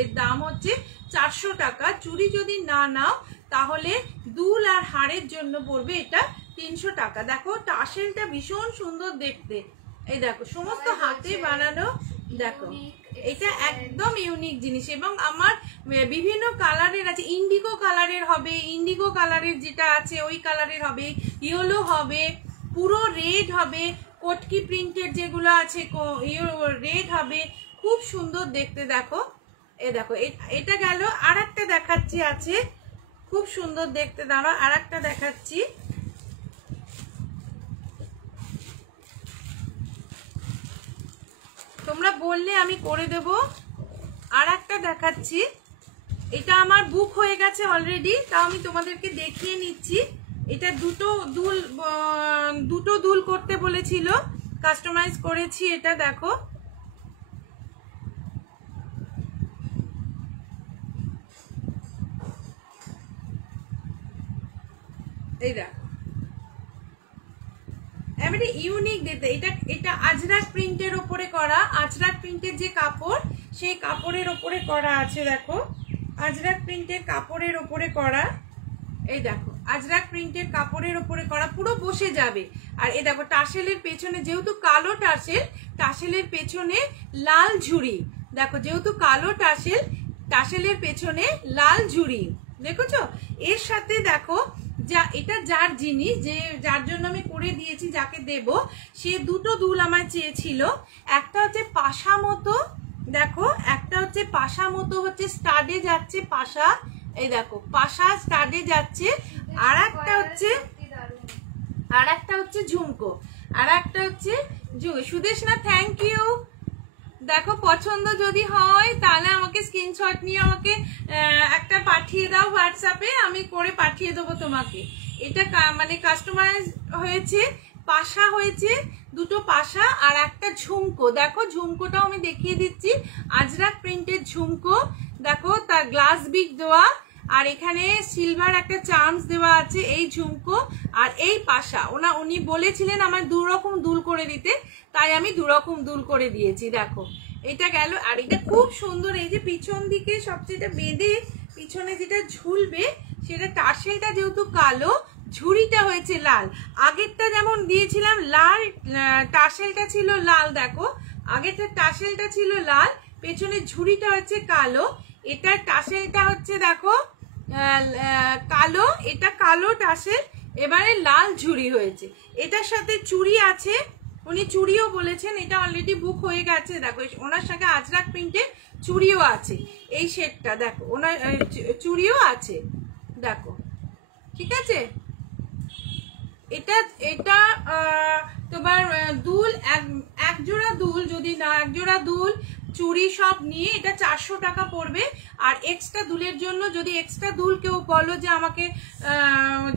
এর দাম হচ্ছে 400 টাকা। চুড়ি যদি না নাও তাহলে দুল আর হারের জন্য পড়বে এটা 300 টাকা। দেখো টাসেলটা ভীষণ সুন্দর দেখতে, এই দেখো সমস্ত হাতে বানানো, দেখো এটা একদম ইউনিক জিনিস। এবং আমার বিভিন্ন কালারের আছে, ইন্ডিগো কালারের হবে, ইন্ডিগো কালারের যেটা আছে ওই কালারের হবে, ইয়েলো হবে, পুরো রেড হবে, কটকি প্রিন্টের যেগুলো আছে রেড হবে, খুব সুন্দর দেখতে। দেখো এ দেখো এটা গেল, আর একটা দেখাচ্ছি আছে খুব সুন্দর দেখতে, দাঁড়া আর একটা দেখাচ্ছি। তোমরা বললে আমি করে দেব। আর একটা দেখাচ্ছি, এটা আমার বুক হয়ে গেছে অলরেডি, তাও আমি তোমাদেরকে দেখিয়ে নিচ্ছি। এটা দুটো দুল করতে বলেছিল, কাস্টমাইজ করেছি এটা। দেখো এই দেখো এবারে ইউনিক দেখতে, এটা আজরাক প্রিন্টের ওপরে করা, আজরাক প্রিন্টের যে কাপড় সেই কাপড়ের ওপরে করা আছে। দেখো আজরাক প্রিন্টের কাপড়ের ওপরে করা, এই দেখো আজরাক প্রিন্টের কাপড়ের ওপরে করা, পুরো বসে যাবে। আর এই দেখো টাসেলের পেছনে যেহেতু কালো টাসেল, টাসেলের পেছনে লাল ঝুড়ি, দেখো যেহেতু কালো টাসেল, টাসেলের পেছনে লাল ঝুড়ি, দেখেছো? এর সাথে দেখো যা এটা যার জিনিস, যে যার জন্য আমি করে দিয়েছি, যাকে দেব, সে দুটো দুল আমার চেয়েছিল। একটা হচ্ছে পাশা মতো, দেখো একটা হচ্ছে পাশা মতো, হচ্ছে স্টাডে যাচ্ছে পাশা, এই দেখো পাশা স্টাডে যাচ্ছে। আর একটা হচ্ছে ঝুমকো, আর একটা হচ্ছে সুদেশ না, থ্যাংক ইউ। দেখো পছন্দ যদি হয় তাহলে আমাকে স্ক্রিনশট নিয়ে আমাকে একটা পাঠিয়ে দাও হোয়াটসঅ্যাপে, আমি করে পাঠিয়ে দেবো তোমাকে। এটা মানে কাস্টমাইজ হয়েছে, পাশা হয়েছে, দুটো পাশা আর একটা ঝুমকো। দেখো ঝুমকোটাও আমি দেখিয়ে দিচ্ছি, আজরাক প্রিন্টের ঝুমকো, দেখো তার গ্লাস বিট দেওয়া, আর এখানে সিলভার একটা চার্মস দেওয়া আছে, এই ঝুমকো আর এই পাশা। উনি বলেছিলেন আমার 2 রকম দুল করে দিতে, তাই আমি 2 রকম দুল করে দিয়েছি। দেখো এটা গেল। আর এটা খুব সুন্দর, এই যে পিছন দিকে সবচেয়ে বেঁধে পিছনে যেটা ঝুলবে, সেটা টাসেলটা যেহেতু কালো, ঝুড়িটা হয়েছে লাল। আগেরটা যেমন দিয়েছিলাম লাল, টাসেলটা ছিল লাল, দেখো আগেরটা টাসেলটা ছিল লাল, পেছনে ঝুড়িটা হচ্ছে কালো, এটার টাসেলটা হচ্ছে দেখো কালো, এটা কালো টাসেল, এবারে লাল ঝুড়ি হয়েছে। এটার সাথে চুড়ি আছে, উনি চুড়িও বলেছেন, এটা অলরেডি বুক হয়ে গেছে। দেখো ওনার সাথে আজরাক প্রিন্টের চুড়িও আছে, এই সেটটা দেখো ওনার চুড়িও আছে, দেখো ঠিক আছে। এটা এটা তোমার দুল, এক জোড়া দুল, যদি না এক জোড়া দুল চুড়ি সব নিয়ে এটা 400 টাকা পড়বে। আর এক্সট্রা দুলের জন্য যদি এক্সট্রা দুল কেউ বলো যে আমাকে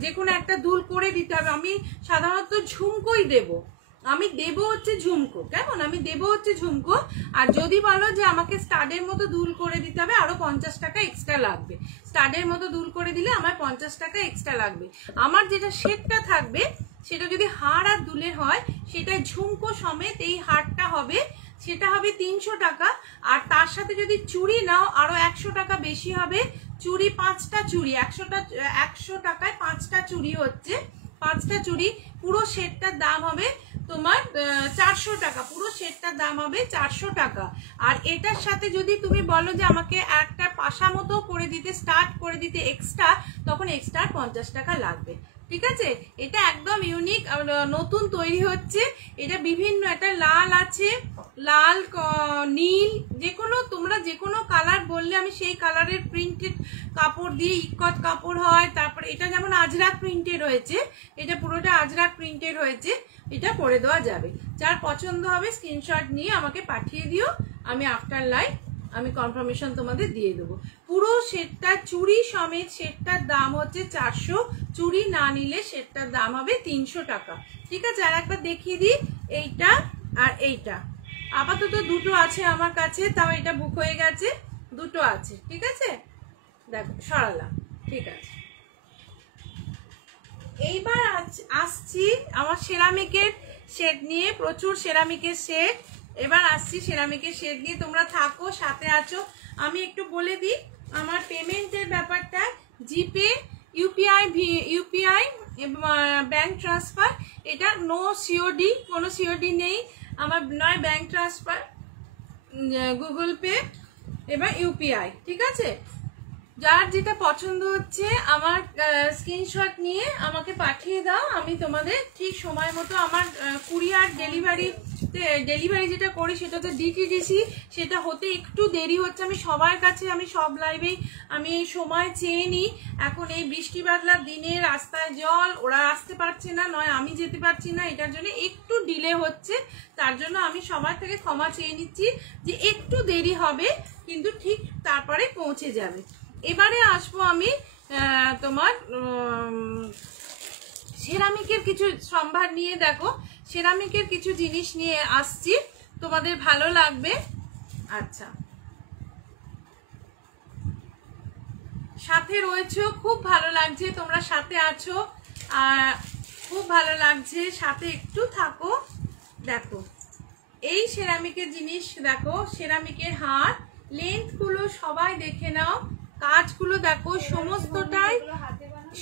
যে কোনো একটা দুল করে দিতে হবে, আমি সাধারণত ঝুমকোই দেবো, আমি দেব হচ্ছে ঝুমকো, কেমন, আমি দেব হচ্ছে ঝুমকো। আর যদি বলো যে আমাকে স্টাডের মতো দুল করে দিতে হবে, আরো 50 টাকা এক্সট্রা লাগবে। স্টাডের মতো দুল করে দিলে আমার 50 টাকা এক্সট্রা লাগবে। আমার যেটা সেটটা থাকবে সেটা যদি হার আর দুলের হয়, সেটা ঝুমকো সমেত এই হারটা হবে, সেটা হবে 300 টাকা। আর তার সাথে যদি চুড়ি নাও আরো 100 টাকা বেশি হবে। চুড়ি 5টা চুড়ি 100 টাকায় 5টা চুড়ি হচ্ছে, 5টা চুড়ি, পুরো সেটটার দাম হবে তোমার 400 টাকা, পুরো সেটটার দাম হবে 400 টাকা। আর এটার সাথে যদি তুমি বলো যে আমাকে একটা পাশা মতো করে দিতে, স্টার্ট করে দিতে এক্সট্রা, তখন এক্সট্রা 50 টাকা লাগবে, ঠিক আছে। এটা একদম ইউনিক, নতুন তৈরি হচ্ছে। এটা বিভিন্ন, একটা লাল আছে, লাল নীল, যে কোনো তোমরা যে কোনো কালার বললে আমি সেই কালারের প্রিন্টেড কাপড় দিয়ে, ইকত কাপড় হয়। তারপরে এটা যেমন আজরাক প্রিন্টেড হয়েছে, এটা পুরোটা আজরাক প্রিন্টেড হয়েছে, এটা করে দেওয়া যাবে। যার পছন্দ হবে স্ক্রিনশট নিয়ে আমাকে পাঠিয়ে দিও, আমি আফটার লাইভ আমি কনফার্মেশন তোমাদের দিয়ে দেবো। পুরো সেটটা চুড়ি সমেত সেটটার দাম হচ্ছে 400, চুড়ি না নিলে সেটটার দাম হবে 300 টাকা, ঠিক আছে। আর একবার দেখিয়ে দিই, এইটা আর এইটা আপাতত দুটো আছে আমার কাছে, তাও এটা বুক হয়ে গেছে, দুটো আছে, ঠিক আছে। দেখো সরালাম, ঠিক আছে। এইবার আসছি আমার সেরামিকের সেট নিয়ে, প্রচুর সেরামিকের সেট। এবার আসছি সেরামিকের সেট নিয়ে, তোমরা থাকো, সাথে আছো। আমি একটু বলে দিই আমার পেমেন্টের ব্যাপারটা, জিপে, ইউপিআই ব্যাংক ট্রান্সফার, এটা নো সিওডি, কোনো সিওডি নেই আমার, নয় ব্যাংক ট্রান্সফার, গুগল পে, এবার ইউপিআই, ঠিক আছে। যার যেটা পছন্দ হচ্ছে আমার স্ক্রিনশট নিয়ে আমাকে পাঠিয়ে দাও, আমি তোমাদের ঠিক সময় মতো, আমার কুরিয়ার ডেলিভারি যেটা করি সেটা তো ডিটিডিসি, সেটা হতে একটু দেরি হচ্ছে। আমি সবার কাছে, আমি সব লাইভেই আমি এই সময় চেয়ে নিই। এখন এই বৃষ্টি বাদলার দিনে রাস্তায় জল, ওরা আসতে পারছে না, নয় আমি যেতে পারছি না, এটার জন্য একটু ডিলে হচ্ছে। তার জন্য আমি সবার থেকে ক্ষমা চেয়ে নিচ্ছি যে একটু দেরি হবে, কিন্তু ঠিক তারপরে পৌঁছে যাবে। এবারে আসবো আমি তোমার সেরামিকের কিছু সম্ভার নিয়ে। দেখো সেরামিকের কিছু জিনিস নিয়ে আসছি, তোমাদের ভালো লাগবে। আচ্ছা, সাথে রয়েছে, খুব ভালো লাগছে তোমরা সাথে আছো, খুব ভালো লাগছে, সাথে একটু থাকো। দেখো এই সেরামিকের জিনিস, দেখো সেরামিকের হাত, লেন্থ গুলো সবাই দেখে নাও, কাজগুলো দেখো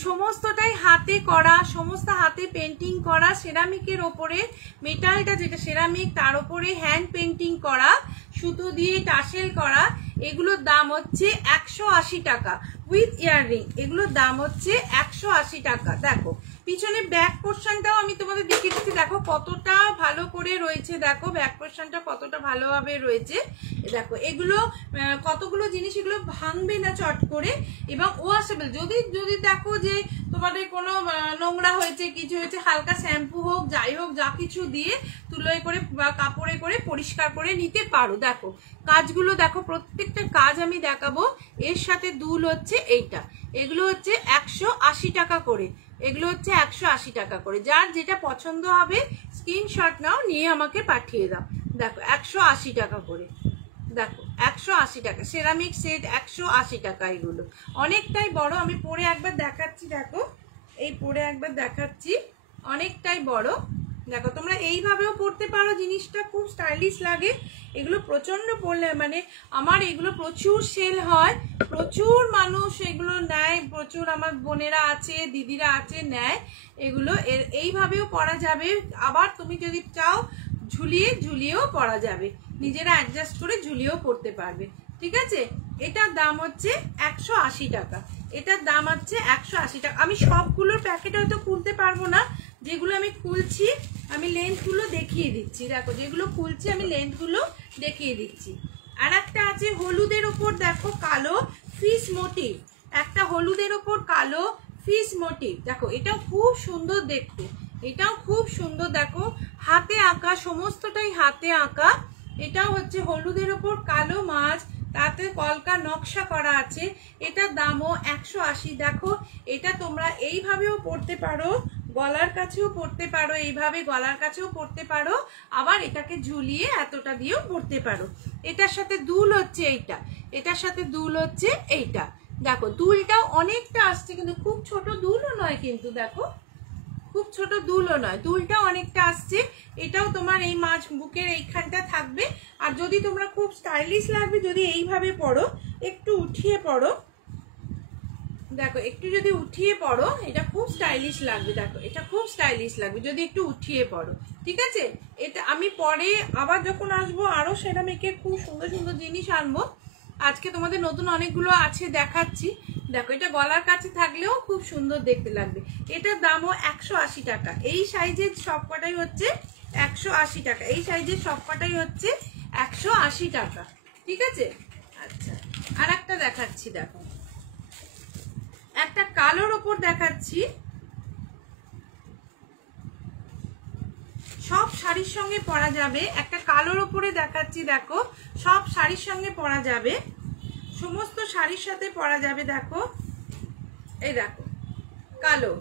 সমস্তটাই হাতে করা, সমস্ত হাতে পেন্টিং করা, সেরামিকের ওপরে মেটালটা যেটা সেরামিক তার উপরে হ্যান্ড পেন্টিং করা, সুতো দিয়ে টাসেল করা। এগুলোর দাম হচ্ছে 180 টাকা উইথ ইয়াররিং, এগুলোর দাম হচ্ছে 180 টাকা। দেখো পিছনে ব্যাক পোর্শনটাও আমি তোমাদের দেখিয়ে দিচ্ছি, দেখো কতটা ভালো করে রয়েছে, দেখো ব্যাক পোর্শনটা কতটা ভালোভাবে রয়েছে। দেখো এগুলো কতগুলো জিনিস, এগুলো ভাঙবে না চট করে, এবং ওয়াশেবল। যদি দেখো যে তোমাদের কোনো নোংরা হয়েছে, কিছু হয়েছে, হালকা শ্যাম্পু হোক, যাই হোক, যা কিছু দিয়ে তুলোয় করে বা কাপড়ে করে পরিষ্কার করে নিতে পারো। দেখো কাজগুলো দেখো, প্রত্যেকটা কাজ আমি দেখাবো। এর সাথে দুল হচ্ছে এইটা, এগুলো হচ্ছে 180 টাকা করে, এগুলো হচ্ছে 180 টাকা করে। যার যেটা পছন্দ হবে স্ক্রিনশট নাও, নিয়ে আমাকে পাঠিয়ে দাও। দেখো 180 টাকা করে, দেখো 180 টাকা সেরামিক সেট, 180 টাকা। এগুলো অনেকটাই বড়, আমি পরে একবার দেখাচ্ছি। দেখো এই পরে একবার দেখাচ্ছি, অনেকটাই বড়। দেখো তোমরা এইভাবেও পরতে পারো, জিনিসটা খুব স্টাইলিশ লাগে। এগুলো প্রচন্ড পড়লে মানে আমার এগুলো প্রচুর সেল হয়, প্রচুর মানুষ এগুলো নেয়, প্রচুর আমার বোনেরা আছে, দিদিরা আছে, নেয় এগুলো। এইভাবেও পরা যাবে, আবার তুমি যদি চাও ঝুলিয়েও পরা যাবে, নিজেরা অ্যাডজাস্ট করে ঝুলিয়েও পরতে পারবে। ঠিক আছে, এটার দাম হচ্ছে 180 টাকা। এটার দাম হচ্ছে 180 টাকা। আমি সবগুলোর প্যাকেট হয়তো খুলতে পারবো না, যেগুলো আমি খুলছি আমি লেন্থগুলো দেখিয়ে দিচ্ছি। দেখো যেগুলো খুলছি আমি লেন্থগুলো দেখিয়ে দিচ্ছি। আর একটা আছে হলুদের ওপর, দেখো কালো ফিশ মোটিভ, একটা হলুদের ওপর কালো ফিশ মোটিভ। দেখো এটাও খুব সুন্দর দেখতে, এটাও খুব সুন্দর। দেখো হাতে আঁকা, সমস্তটাই হাতে আঁকা। এটাও হচ্ছে হলুদের ওপর কালো মাছ, তাতে কলকা নকশা করা আছে। এটার দামও 180। দেখো এটা তোমরা এইভাবেও পরতে পারো, গলার কাছেও পরতে পারো, এইভাবে গলার কাছেও পরতে পারো, আবার এটাকে ঝুলিয়ে এতটা দিয়েও পরতে পারো। এটার সাথে দুল হচ্ছে এইটা, এটার সাথে দুল হচ্ছে এইটা। দেখো দুলটাও অনেকটা আসছে, কিন্তু খুব ছোট দুলও নয়, কিন্তু দেখো খুব ছোট দুলও নয়, দুলটা অনেকটা আসছে। এটাও তোমার এই মাছ বুকের এইখানটা থাকবে। আর যদি তোমরা খুব স্টাইলিশ লাগবে, যদি এইভাবে পরো, একটু উঠিয়ে পরো, দেখো একটু যদি উঠিয়ে পরো এটা খুব স্টাইলিশ লাগবে। দেখো এটা খুব স্টাইলিশ লাগবে যদি একটু উঠিয়ে পরো। ঠিক আছে, এটা আমি পরে আবার যখন আসবো আরো সেরামিকের খুব সুন্দর সুন্দর জিনিস আনবো। আজকে তোমাদের নতুন অনেকগুলো আছে দেখাচ্ছি। দেখো এটা গলার কাছে থাকলেও খুব সুন্দর দেখতে লাগবে। এটার দামও 180 টাকা। এই সাইজের সবকটাই হচ্ছে 180 টাকা। এই সাইজের সবকটাই হচ্ছে 180 টাকা। ঠিক আছে, আচ্ছা আর একটা দেখাচ্ছি। দেখো একটা কালোর ওপর দেখাচ্ছি, সব শাড়ির সঙ্গে পরা যাবে। একটা কালোর ওপরে দেখাচ্ছি, দেখো সব শাড়ির সঙ্গে পরা যাবে, সমস্ত শাড়ির সাথে পরা যাবে। দেখো এই দেখো কালো,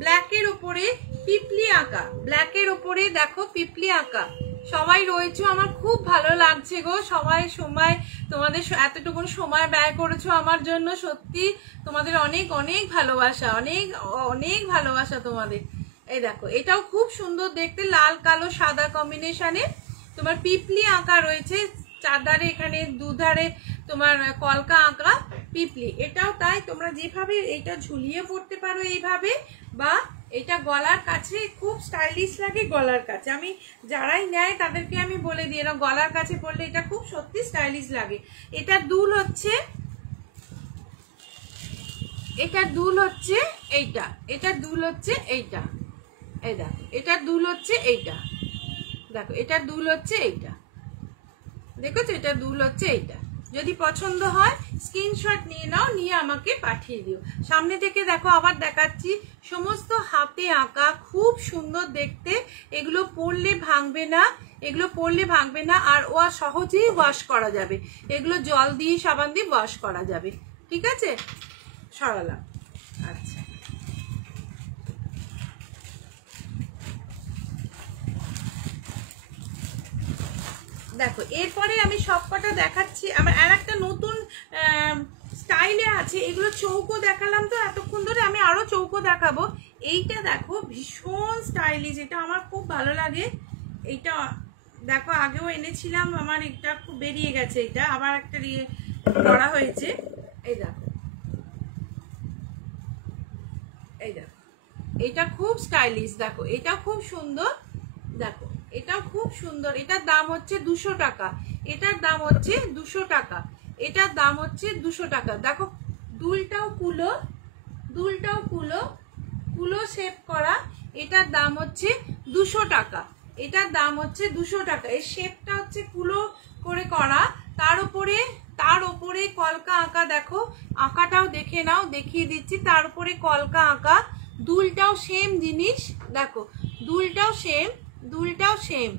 ব্ল্যাকের ওপরে পিপলি আঁকা, ব্ল্যাকের ওপরে দেখো পিপলি আঁকা। সবাই রয়েছো, আমার খুব ভালো লাগছে গো। সবাই সময়, তোমাদের এতটুকু সময় ব্যয় করেছো আমার জন্য, সত্যি তোমাদের অনেক অনেক ভালোবাসা, অনেক অনেক ভালোবাসা তোমাদের। এই দেখো এটাও খুব সুন্দর দেখতে, লাল কালো সাদা কম্বিনেশনে তোমার পিপলি আঁকা রয়েছে, চারধারে এখানে দুধারে তোমার কলকা আঁকা পিপলি। এটাও তাই, তোমরা যেভাবে এটা ঝুলিয়ে পড়তে পারো এইভাবে, বা এটা গলার কাছে খুব স্টাইলিশ লাগে। গলার কাছে আমি যারাই নেয় তাদেরকে আমি বলে দিই না, গলার কাছে পড়লে এটা খুব সত্যি স্টাইলিশ লাগে। এটার দুল হচ্ছে, এটার দুল হচ্ছে এইটা, এটার দুল হচ্ছে এইটা। এই দেখো এটার দুল হচ্ছে এইটা, দেখো এটার দুল হচ্ছে এইটা, দেখেছো এটার দুল হচ্ছে এইটা। যদি পছন্দ হয় স্ক্রিনশট নিয়ে নাও, নিয়ে আমাকে পাঠিয়ে দিও। সামনে থেকে দেখো আবার দেখাচ্ছি, সমস্ত হাতে আঁকা, খুব সুন্দর দেখতে। এগুলো পরলে ভাঙবে না, এগুলো পরলে ভাঙবে না, আর ও সহজেই ওয়াশ করা যাবে। এগুলো জল দিয়ে সাবান দিয়ে ওয়াশ করা যাবে। ঠিক আছে, সরালাম। আচ্ছা দেখো এরপরে আমি সবকটা দেখাচ্ছি। আমার আর একটা নতুন স্টাইলে আছে, এগুলো চৌকো দেখালাম তো এতক্ষণ ধরে, আমি আরো চৌকো দেখাবো। এইটা দেখো ভীষণ স্টাইলিশ, এটা আমার খুব ভালো লাগে। এইটা দেখো আগেও এনেছিলাম, আমার এটা খুব বেরিয়ে গেছে, এটা আবার একটা করা হয়েছে। এই দেখো, এই দেখো এটা খুব স্টাইলিশ। দেখো এটা খুব সুন্দর, দেখো এটাও খুব সুন্দর। এটার দাম হচ্ছে 200 টাকা। এটার দাম হচ্ছে 200 টাকা। এটার দাম হচ্ছে 200 টাকা। দেখো দুলটাও কুলো, দুলটাও কুলো, কুলো শেপ করা। এটার দাম হচ্ছে 200 টাকা। এটার দাম হচ্ছে 200 টাকা। এর শেপটা হচ্ছে কুলো করে করা, তার উপরে কলকা আঁকা। দেখো আঁকাটাও দেখে নাও, দেখিয়ে দিচ্ছি। তার উপরে কলকা আঁকা, দুলটাও সেম জিনিস। দেখো দুলটাও সেম, দুলটাও সেম।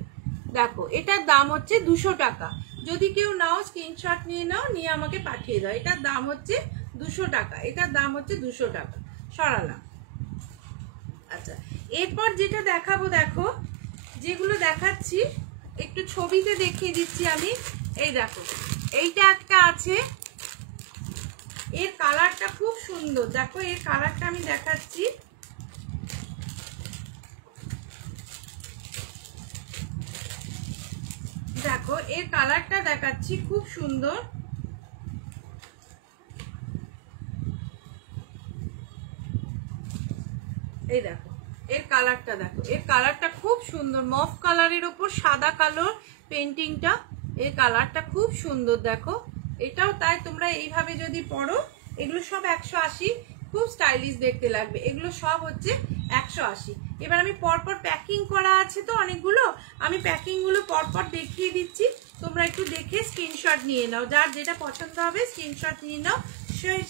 দেখো এটার দাম হচ্ছে 200 টাকা। যদি কেউ নাও স্ক্রিনশট নিয়ে নাও, নিয়ে আমাকে পাঠিয়ে দাও। এটার দাম হচ্ছে 200 টাকা। এটার দাম হচ্ছে 200 টাকা। সরালাম। আচ্ছা এরপর যেটা দেখাবো, দেখো যেগুলো দেখাচ্ছি একটু ছবিতে দেখিয়ে দিচ্ছি আমি। এই দেখো এইটা একটা আছে, এর কালারটা খুব সুন্দর। দেখো এর কালারটা আমি দেখাচ্ছি। দেখো এর কালারটা দেখাচ্ছি, খুব সুন্দর। এই দেখো এর কালারটা, দেখো এর কালারটা খুব সুন্দর, মফ কালারের ওপর সাদা কালো পেন্টিংটা, এর কালারটা খুব সুন্দর। দেখো এটাও তাই, তোমরা এইভাবে যদি পরো, এগুলো সব 180, খুব স্টাইলিশ দেখতে লাগবে। এগুলো সব হচ্ছে 180। এবার আমি পরপর প্যাকিং করা আছে তো অনেকগুলো, আমি প্যাকিংগুলো পরপর দেখিয়ে দিচ্ছি, তোমরা একটু দেখে স্ক্রিনশট নিয়ে নাও, যার যেটা পছন্দ হবে স্ক্রিনশট নিয়ে নাও।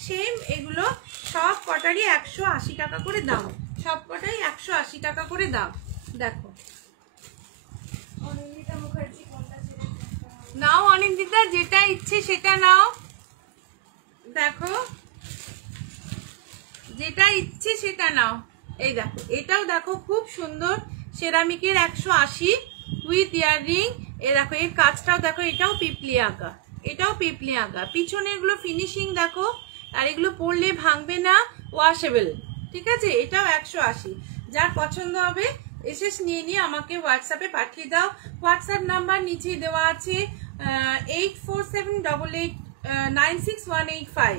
সেম এগুলো সব কটারই 180 টাকা করে দাম, সব কটাই 180 টাকা করে দাম। দেখো নাও অনিন্দিতা, যেটা ইচ্ছে সেটা নাও, দেখো যেটা ইচ্ছে সেটা নাও। এই দেখো এটাও দেখো খুব সুন্দর, সেরামিকের 180 উইথ ইয়াররিং। এ দেখো এর কাজটাও দেখো, এটাও পিপলি আঁকা, এটাও পিপলি আঁকা। পিছনের গুলো ফিনিশিং দেখো, আর এগুলো পরলে ভাঙবে না, ওয়াশেবল, ঠিক আছে। এটাও 180। যার পছন্দ হবে এসে নিয়ে নিয়ে আমাকে হোয়াটসঅ্যাপে পাঠিয়ে দাও। হোয়াটসঅ্যাপ নাম্বার নিচেই দেওয়া আছে, 8478896185।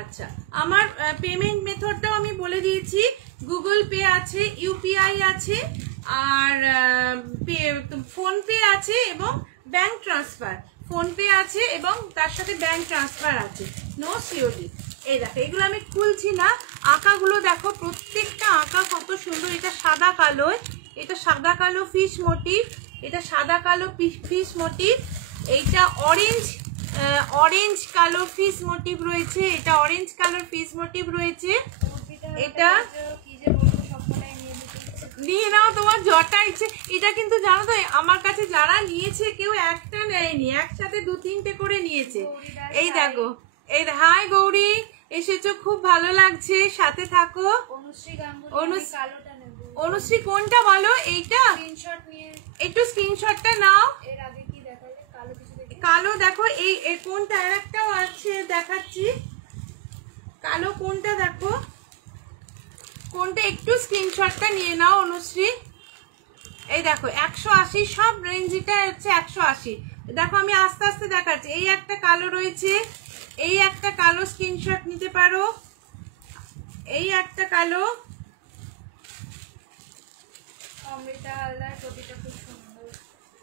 আচ্ছা, আমার পেমেন্ট মেথডটাও আমি বলে দিয়েছি, গুগল পে আছে, ইউপিআই আছে, আর ফোনপে আছে এবং ব্যাংক ট্রান্সফার। ফোনপে আছে এবং তার সাথে ব্যাংক ট্রান্সফার আছে, নো সিওডি। এই দেখো এগুলো আমি খুলছি না, আঁকাগুলো দেখো, প্রত্যেকটা আঁকা কত সুন্দর। এটা সাদা কালো, এটা সাদা কালো ফিশ মোটিভ, এটা সাদা কালো ফিশ মোটিভ, এইটা অরেঞ্জ কালো ফিশ মোটিভ রয়েছে, এটা অরেঞ্জ কালার ফিশ মোটিভ রয়েছে। এটা নিয়ে নাও তোমার যটা ইচ্ছে। এটা কিন্তু জানো তো, আমার কাছে যারা নিয়েছে কেউ একটা নেয়নি, একসাথে 2-3টে করে নিয়েছে। এই দেখো, এই হাই গৌরী, এসেছো, খুব ভালো লাগছে, সাথে থাকো। অনুশ্রী কোনটা বলো? এইটা একটু স্ক্রিনশটটা নাও। কালো দেখো, এই কোনটা, আর একটাও আছে দেখাচ্ছি, কালো কোনটা দেখো, কোনটা, একটু স্ক্রিনশটটা নিয়ে নাও অনুশ্রী। এই দেখো 180, সব রেঞ্জটা হচ্ছে 180। দেখো আমি আস্তে আস্তে দেখাচ্ছি। এই একটা কালো রয়েছে, এই একটা কালো, স্ক্রিনশট নিতে পারো। এই একটা কালো,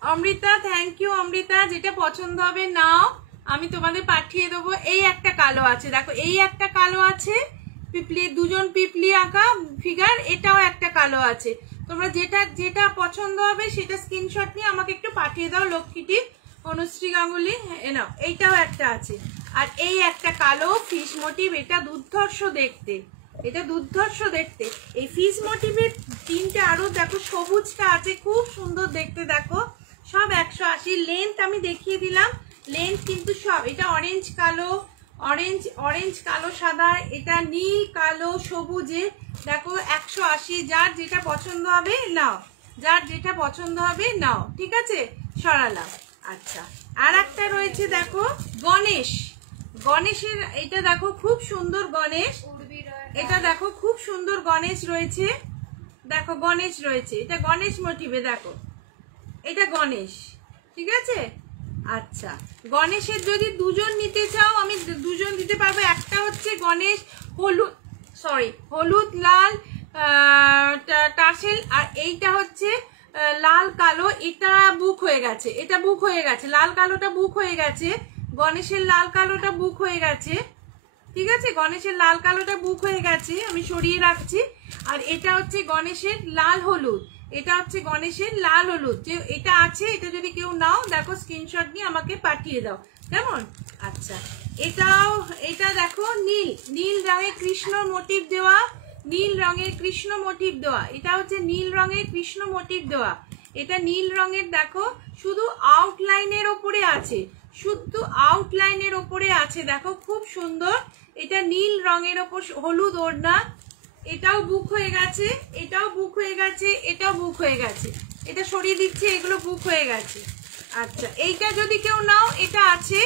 অমৃতা থ্যাংক ইউ। অমৃতা, যেটা পছন্দ হবে নাও, আমি তোমাদের পাঠিয়ে দেবো। এই একটা কালো আছে, দেখো এই একটা কালো আছে, পিপলি, দুজন পিপলি আঁকা ফিগার, এটাও একটা কালো আছে। তোমরা যেটা যেটা পছন্দ হবে সেটা স্ক্রিনশট নিয়ে আমাকে একটু পাঠিয়ে দাও। লক্ষ্মীটি অনুশ্রী গাঙ্গুলি, নাও এইটাও একটা আছে। আর এই একটা কালো ফিশ মোটিভ, এটা দুর্ধর্ষ দেখতে, এটা দুর্ধর্ষ দেখতে। এই ফিশ মোটিভের তিনটে আরো দেখো, সবুজটা আছে, খুব সুন্দর দেখতে। দেখো সব 180। লেন্থ আমি দেখিয়ে দিলাম, লেন্থ কিন্তু সব। এটা অরেঞ্জ কালো, অরেঞ্জ কালো সাদা, এটা নীল কালো সবুজে, দেখো 180। যার যেটা পছন্দ হবে নাও, যার যেটা পছন্দ হবে নাও, ঠিক আছে, সরালাম। আচ্ছা, আর একটা রয়েছে দেখো গণেশের, এটা দেখো খুব সুন্দর গণেশ, এটা দেখো খুব সুন্দর গণেশ রয়েছে, দেখো গণেশ রয়েছে, এটা গণেশ মোটিভে, দেখো এটা গণেশ, ঠিক আছে। আচ্ছা, গণেশের যদি দুজন নিতে চাও আমি দুজন দিতে পারবো। একটা হচ্ছে গণেশ হলুদ লাল টার্সেল, আর এইটা হচ্ছে লাল কালো, এটা বুক হয়ে গেছে, এটা বুক হয়ে গেছে, লাল কালোটা বুক হয়ে গেছে, গণেশের লাল কালোটা বুক হয়ে গেছে, ঠিক আছে, গণেশের লাল কালোটা বুক হয়ে গেছে, আমি সরিয়ে রাখছি। আর এটা হচ্ছে গণেশের লাল হলুদ, এটা হচ্ছে গণেশের লাল হলুদ, যে এটা আছে, এটা যদি কেউ নাও দেখো স্ক্রিনশট নিয়ে আমাকে পাঠিয়ে দাও, কেমন। আচ্ছা, এটা দেখো নীল রঙের কৃষ্ণ মোটিভ দেওয়া, নীল রঙের কৃষ্ণ মোটিভ দেওয়া, এটা হচ্ছে নীল রঙের কৃষ্ণ মোটিভ দেওয়া, এটা নীল রঙের, দেখো শুধু আউটলাইনের ওপরে আছে, শুধু আউটলাইনের ওপরে আছে, দেখো খুব সুন্দর। এটা নীল রঙের ওপর হলুদ ওড়না, এটাও বুক হয়ে গেছে, এটাও বুক হয়ে গেছে, এটাও বুক হয়ে গেছে, এটা সরিয়ে দিচ্ছে, এগুলো বুক হয়ে গেছে। আচ্ছা, এইটা যদি কেউ নাও, এটা আছে,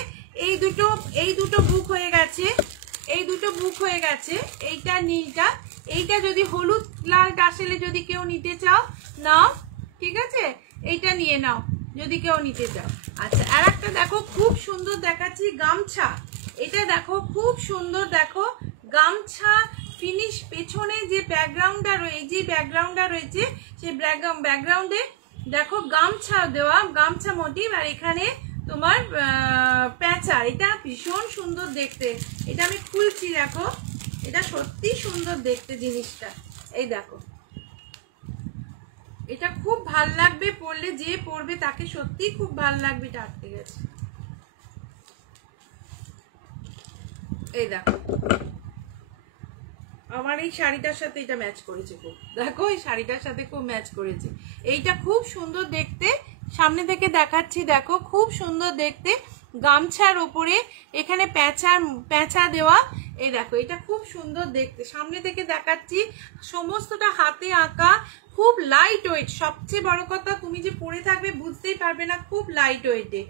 এই দুটো বুক হয়ে গেছে, এই দুটো বুক হয়ে গেছে, এইটা নীলটা, এইটা যদি হলুদ লাল টাসেলে যদি কেউ নিতে চাও নাও, ঠিক আছে, এইটা নিয়ে নাও যদি কেউ নিতে চাও। আচ্ছা, আর একটা দেখো খুব সুন্দর দেখাচ্ছি গামছা। এটা দেখো খুব সুন্দর, দেখো গামছা ফিনিশ। পেছনে যে ব্যাকগ্রাউন্ডটা রয়েছে সেই ব্যাকগ্রাউন্ডে দেখো গামছা দেওয়া, গামছা মোটিভ, আর এখানে তোমার প্যাঁচা। এটা ভীষণ সুন্দর দেখতে। এটা আমি খুলছি, দেখো এটা সত্যি সুন্দর দেখতে জিনিসটা। এই দেখো, এটা খুব ভাল লাগবে পরলে, যে পরবে তাকে সত্যি খুব ভাল লাগবে। এটা আটকে গেছে, এই দেখো আমার এই শাড়িটার সাথে এটা ম্যাচ করেছে খুব। দেখো এই শাড়িটার সাথে খুব ম্যাচ করেছে। এইটা খুব সুন্দর দেখতে, সামনে থেকে দেখাচ্ছি, দেখো খুব সুন্দর দেখতে। গামছার ওপরে এখানে প্যাঁচা দেওয়া। এই দেখো এটা খুব সুন্দর দেখতে, সামনে থেকে দেখাচ্ছি। সমস্তটা হাতে আঁকা, খুব লাইট ওয়েট। সবচেয়ে বড় কথা, তুমি যে পরে থাকবে বুঝতেই পারবে না, খুব লাইট ওয়েটে।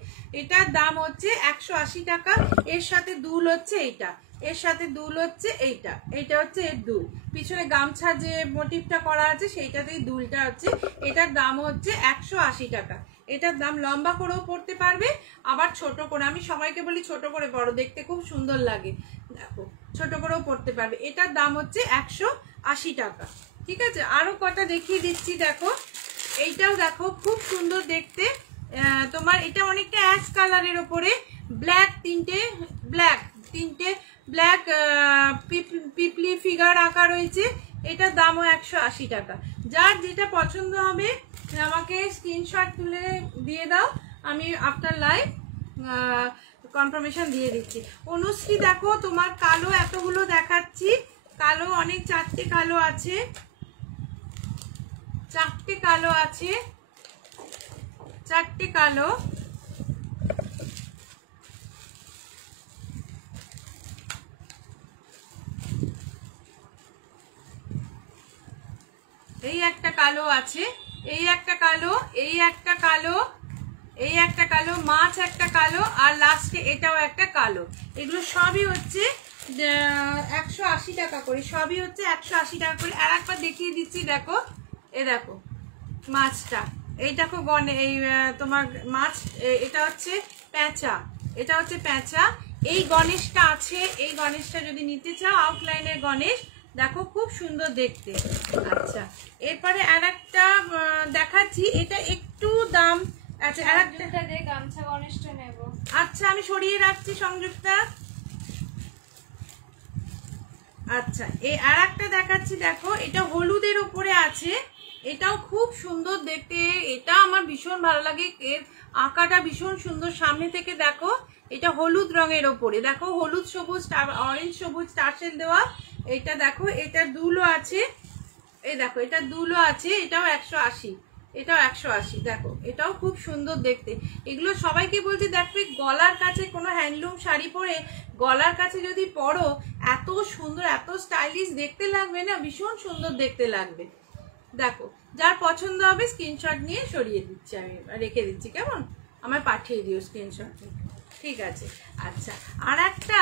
এটার দাম হচ্ছে 180 টাকা। এর সাথে দুল হচ্ছে এইটা, এর সাথে দুল হচ্ছে এইটা, এইটা হচ্ছে এর দুল। পিছনে গামছা যে মোটিভটা করা আছে সেইটাতেই দুলটা হচ্ছে। এটার দাম হচ্ছে 180 টাকা। এটার দাম লম্বা করেও পরতে পারবে, আবার ছোট করে। আমি সবাইকে বলি ছোট করে বড়, দেখতে খুব সুন্দর লাগে। দেখো ছোট করেও পরতে পারবে। এটার দাম হচ্ছে 180 টাকা। ঠিক আছে, আরো কটা দেখিয়ে দিচ্ছি। দেখো এইটাও দেখো খুব সুন্দর দেখতে। তোমার এটা অনেকটা অ্যাশ কালারের ওপরে তিনটে ব্ল্যাক পিপলি ফিগার আঁকা রয়েছে। এটার দামও 180 টাকা। যার যেটা পছন্দ হবে আমাকে স্ক্রিনশট তুলে দিয়ে দাও, আমি আফটার লাইভ কনফার্মেশন দিয়ে দিচ্ছি। অনুশ্রী দেখো তোমার কালো এতগুলো দেখাচ্ছি, কালো অনেক, 4টে কালো আছে, 4টে কালো আছে, 4টে কালো। এই একটা কালো আছে, এই একটা কালো, এই একটা কালো, এই একটা কালো, মাছ একটা কালো, আর লাস্টে এটাও একটা কালো। এগুলো সবই হচ্ছে 180 টাকা করে, সবই হচ্ছে 180 টাকা করে। আর একবার দেখিয়ে দিচ্ছি, দেখো এ দেখো মাছটা, এই দেখো এই তোমার মাছ, এটা হচ্ছে প্যাঁচা, এটা হচ্ছে প্যাঁচা। এই গণেশটা আছে, এই গণেশটা যদি নিতে চাও, আউটলাইনের গণেশ, দেখো খুব সুন্দর দেখতে। আচ্ছা, এরপরে আর একটা দেখাচ্ছি, এটা একটু দাম আছে। আর একটা গামছা গণেশটা নেব। আচ্ছা, আমি সরিয়ে রাখছি সংযুক্তা। আচ্ছা, এই আর একটা দেখাচ্ছি, দেখো এটা হলুদের উপরে আছে, এটাও খুব সুন্দর দেখতে। এটা আমার ভীষণ ভালো লাগে, এর আঁকাটা ভীষণ সুন্দর। সামনে থেকে দেখো, এটা হলুদ রঙের ওপরে, দেখো হলুদ সবুজ অরেঞ্জ সবুজ টার্সেল দেওয়া। এটা দেখো, এটা দুলও আছে, এই দেখো এটা দুলও আছে। এটাও 180, এটাও 180। দেখো এটাও খুব সুন্দর দেখতে। এগুলো সবাইকে বলছি, দেখবে গলার কাছে কোনো হ্যান্ডলুম শাড়ি পরে গলার কাছে যদি পরো, এত সুন্দর, এত স্টাইলিশ দেখতে লাগবে না, ভীষণ সুন্দর দেখতে লাগবে। দেখো যার পছন্দ হবে স্ক্রিনশট নিয়ে সরিয়ে দিচ্ছি, আমি রেখে দিচ্ছি, কেমন আমায় পাঠিয়ে দিও স্ক্রিনশট। ঠিক আছে। আচ্ছা, আর একটা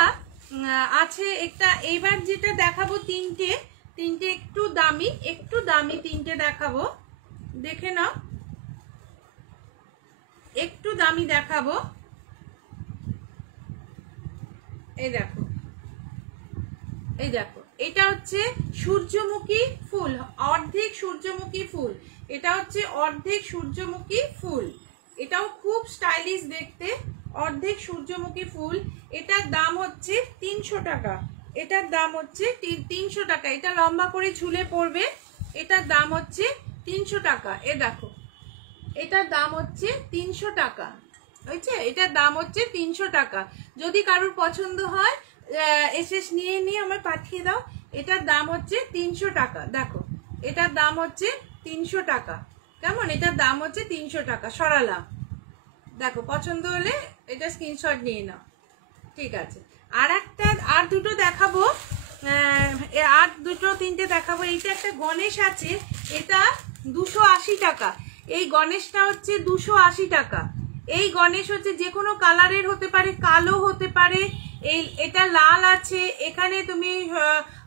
আছে একটা, এইবার যেটা দেখাবো তিনটে একটু দামি তিনটে দেখাবো, দেখে নাও, একটু দামি দেখাবো। এই দেখো, এই দেখো এটা হচ্ছে সূর্যমুখী ফুল, অর্ধেক সূর্যমুখী ফুল। এটা হচ্ছে অর্ধেক সূর্যমুখী ফুল, এটাও খুব স্টাইলিশ দেখতে, অর্ধেক সূর্যমুখী ফুল। এটার দাম হচ্ছে 300 টাকা। এটার দাম হচ্ছে 300 টাকা। এটা লম্বা করে ঝুলে পড়বে। এটার দাম হচ্ছে 300 টাকা। এ দেখো, এটার দাম হচ্ছে 300 টাকা, হয়েছে? এটার দাম হচ্ছে 300 টাকা। যদি কারোর পছন্দ হয় এসে নিয়ে আমায় পাঠিয়ে দাও। এটার দাম হচ্ছে 300 টাকা। দেখো এটার দাম হচ্ছে 300 টাকা, কেমন? এটার দাম হচ্ছে 300 টাকা। সরালাম, দেখো পছন্দ হলে এটা স্ক্রিনশট নিয়ে নাও। ঠিক আছে, আর দুটো দেখাবো, আর দুটো তিনটে দেখাবো। এইটা একটা গণেশ আছে, এটা 280 টাকা। এই গণেশটা হচ্ছে 280 টাকা। এই গণেশ হচ্ছে যে কোনো কালারের হতে পারে, কালো হতে পারে, এটা লাল আছে, এখানে তুমি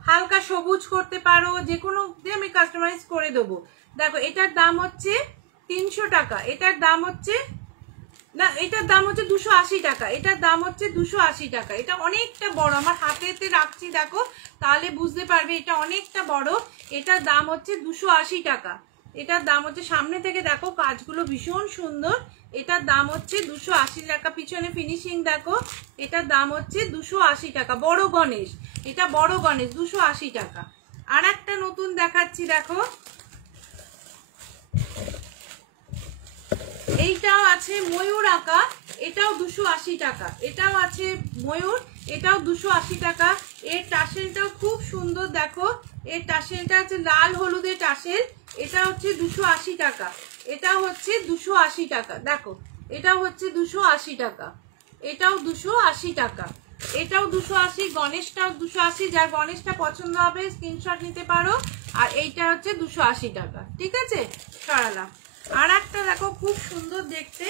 হালকা সবুজ করতে পারো, যে কোনো আমি কাস্টমাইজ করে দেবো। দেখো এটার দাম হচ্ছে 300 টাকা। এটার দাম হচ্ছে না, এটার দাম হচ্ছে 280 টাকা, এটার দাম হচ্ছে 280 টাকা। এটা অনেকটা বড়, আমার হাতেতে রাখছি দেখো, তাহলে বুঝতে পারবে এটা অনেকটা বড়। এটার দাম হচ্ছে 280 টাকা। এটার দাম হচ্ছে, সামনে থেকে দেখো কাজগুলো ভীষণ সুন্দর। এটার দাম হচ্ছে 280 টাকা। পিছনে ফিনিশিং দেখো। এটার দাম হচ্ছে 280 টাকা। বড় গণেশ, এটা বড় গণেশ, 280 টাকা। আর একটা নতুন দেখাচ্ছি দেখো, এইটাও আছে ময়ূর আঁকা, এটাও 280 টাকা। এটাও আছে ময়ূর, এটাও 280 টাকা। এর টাসেলটাও খুব সুন্দর দেখো, এর টাসেলটা হচ্ছে লাল হলুদের টাসেল। এটা হচ্ছে 280 টাকা। এটা হচ্ছে 280 টাকা দেখো, এটাও হচ্ছে 280 টাকা। এটাও 280 টাকা। এটাও 280। গণেশটাও 280। যার গণেশটা পছন্দ হবে স্ক্রিনশট নিতে পারো। আর এইটা হচ্ছে 280 টাকা। ঠিক আছে, সরালাম। আর একটা দেখো খুব সুন্দর দেখতে,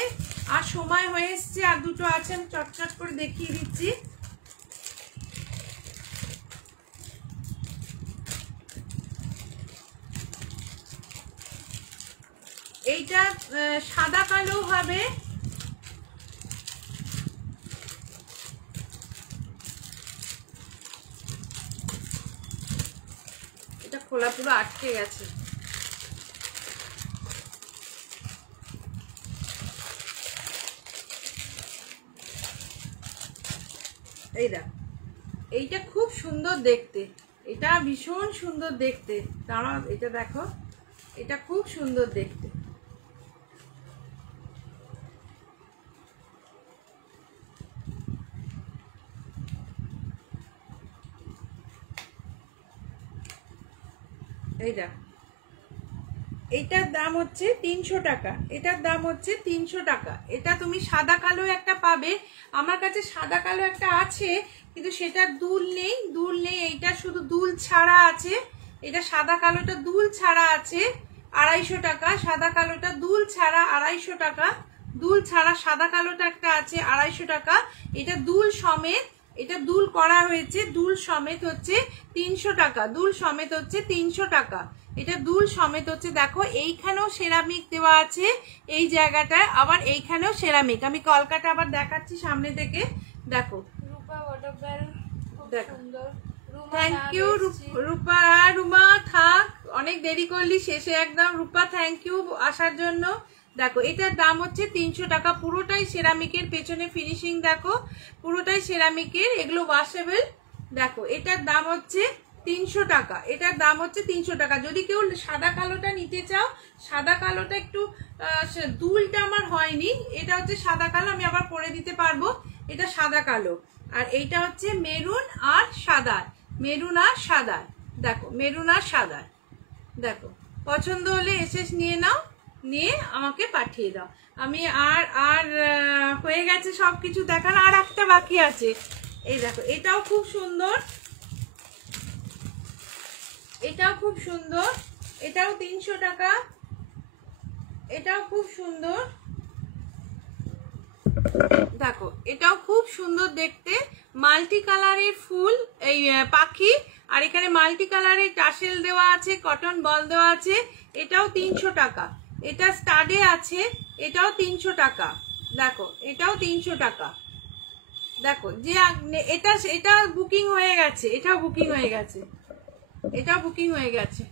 আর সময় হয়ে এসছে, আর দুটো আছে, আমি চটচট করে দেখিয়ে দিচ্ছি। এইটা সাদা কালো হবে, এটা খোলা পুরো আটকে গেছে। এই দেখ, এইটা খুব সুন্দর দেখতে, এটা ভীষণ সুন্দর দেখতে। দাঁড়াও, এটা দেখো, এটা খুব সুন্দর দেখতে। এই দেখ, এইটার দাম হচ্ছে 300 টাকা। এটার দাম হচ্ছে 300 টাকা। এটা তুমি সাদা কালো একটা পাবে, আমার কাছে সাদা কালো একটা আছে, কিন্তু সেটার দুল নেই, দুল নেই। এইটা শুধু দুল ছাড়া আছে। এটা সাদা কালোটা দুল ছাড়া আছে 250 টাকা। সাদা কালোটা দুল ছাড়া 250 টাকা। দুল ছাড়া সাদা কালোটা একটা আছে 250 টাকা। এটা দুল সমেত, এটা দুল করা হয়েছে, দুল সমেত হচ্ছে 300 টাকা। দুল সমেত হচ্ছে 300 টাকা। এটা দুল সমেত হচ্ছে, দেখো এইখানেও সেরামিক দেওয়া আছে, এই জায়গাটায় আবার এইখানেও সেরামিক। আমি কলকাটা আবার দেখাচ্ছি সামনে থেকে, দেখো। রূপা ওয়াটার বেল খুব সুন্দর। থ্যাংক ইউ রূপা। রুমা থাক, অনেক দেরি করলি, শেষে একদম। রূপা থ্যাংক ইউ আসার জন্য। দেখো, এটার দাম হচ্ছে 300 টাকা। পুরোটাই সেরামিকের, পেছনে ফিনিশিং দেখো, পুরোটাই সেরামিকের, এগুলো ওয়াশেবল। দেখো, এটার দাম হচ্ছে 300 টাকা। এটার দাম হচ্ছে 300 টাকা। যদি কেউ সাদা কালোটা নিতে চাও, সাদা কালোটা একটু দুলটা আমার হয়নি, এটা হচ্ছে সাদা কালো, আমি আবার করে দিতে পারবো। এটা সাদা কালো। আর এইটা হচ্ছে মেরুন আর সাদা, মেরুন আর সাদা। দেখো, মেরুন আর সাদা। দেখো, পছন্দ হলে এসে নিয়ে নাও, নিয়ে আমাকে পাঠিয়ে দাও। আমি আর আর হয়ে গেছে সব কিছু দেখানো, আর একটা বাকি আছে। এই দেখো, এটাও খুব সুন্দর, এটাও খুব সুন্দর, এটাও 300 টাকা। এটাও খুব সুন্দর, দেখো, এটাও খুব সুন্দর দেখতে। মাল্টি কালারের ফুল, এই পাখি, আর এখানে মাল্টি কালারের টাসেল দেওয়া আছে, কটন বল দেওয়া আছে। এটাও 300 টাকা। এটা স্টাডে আছে, এটাও 300 টাকা। দেখো, এটাও 300 টাকা। দেখো, যে এটা এটা বুকিং হয়ে গেছে, এটাও বুকিং হয়ে গেছে, এটাও বুকিং হয়ে গেছে।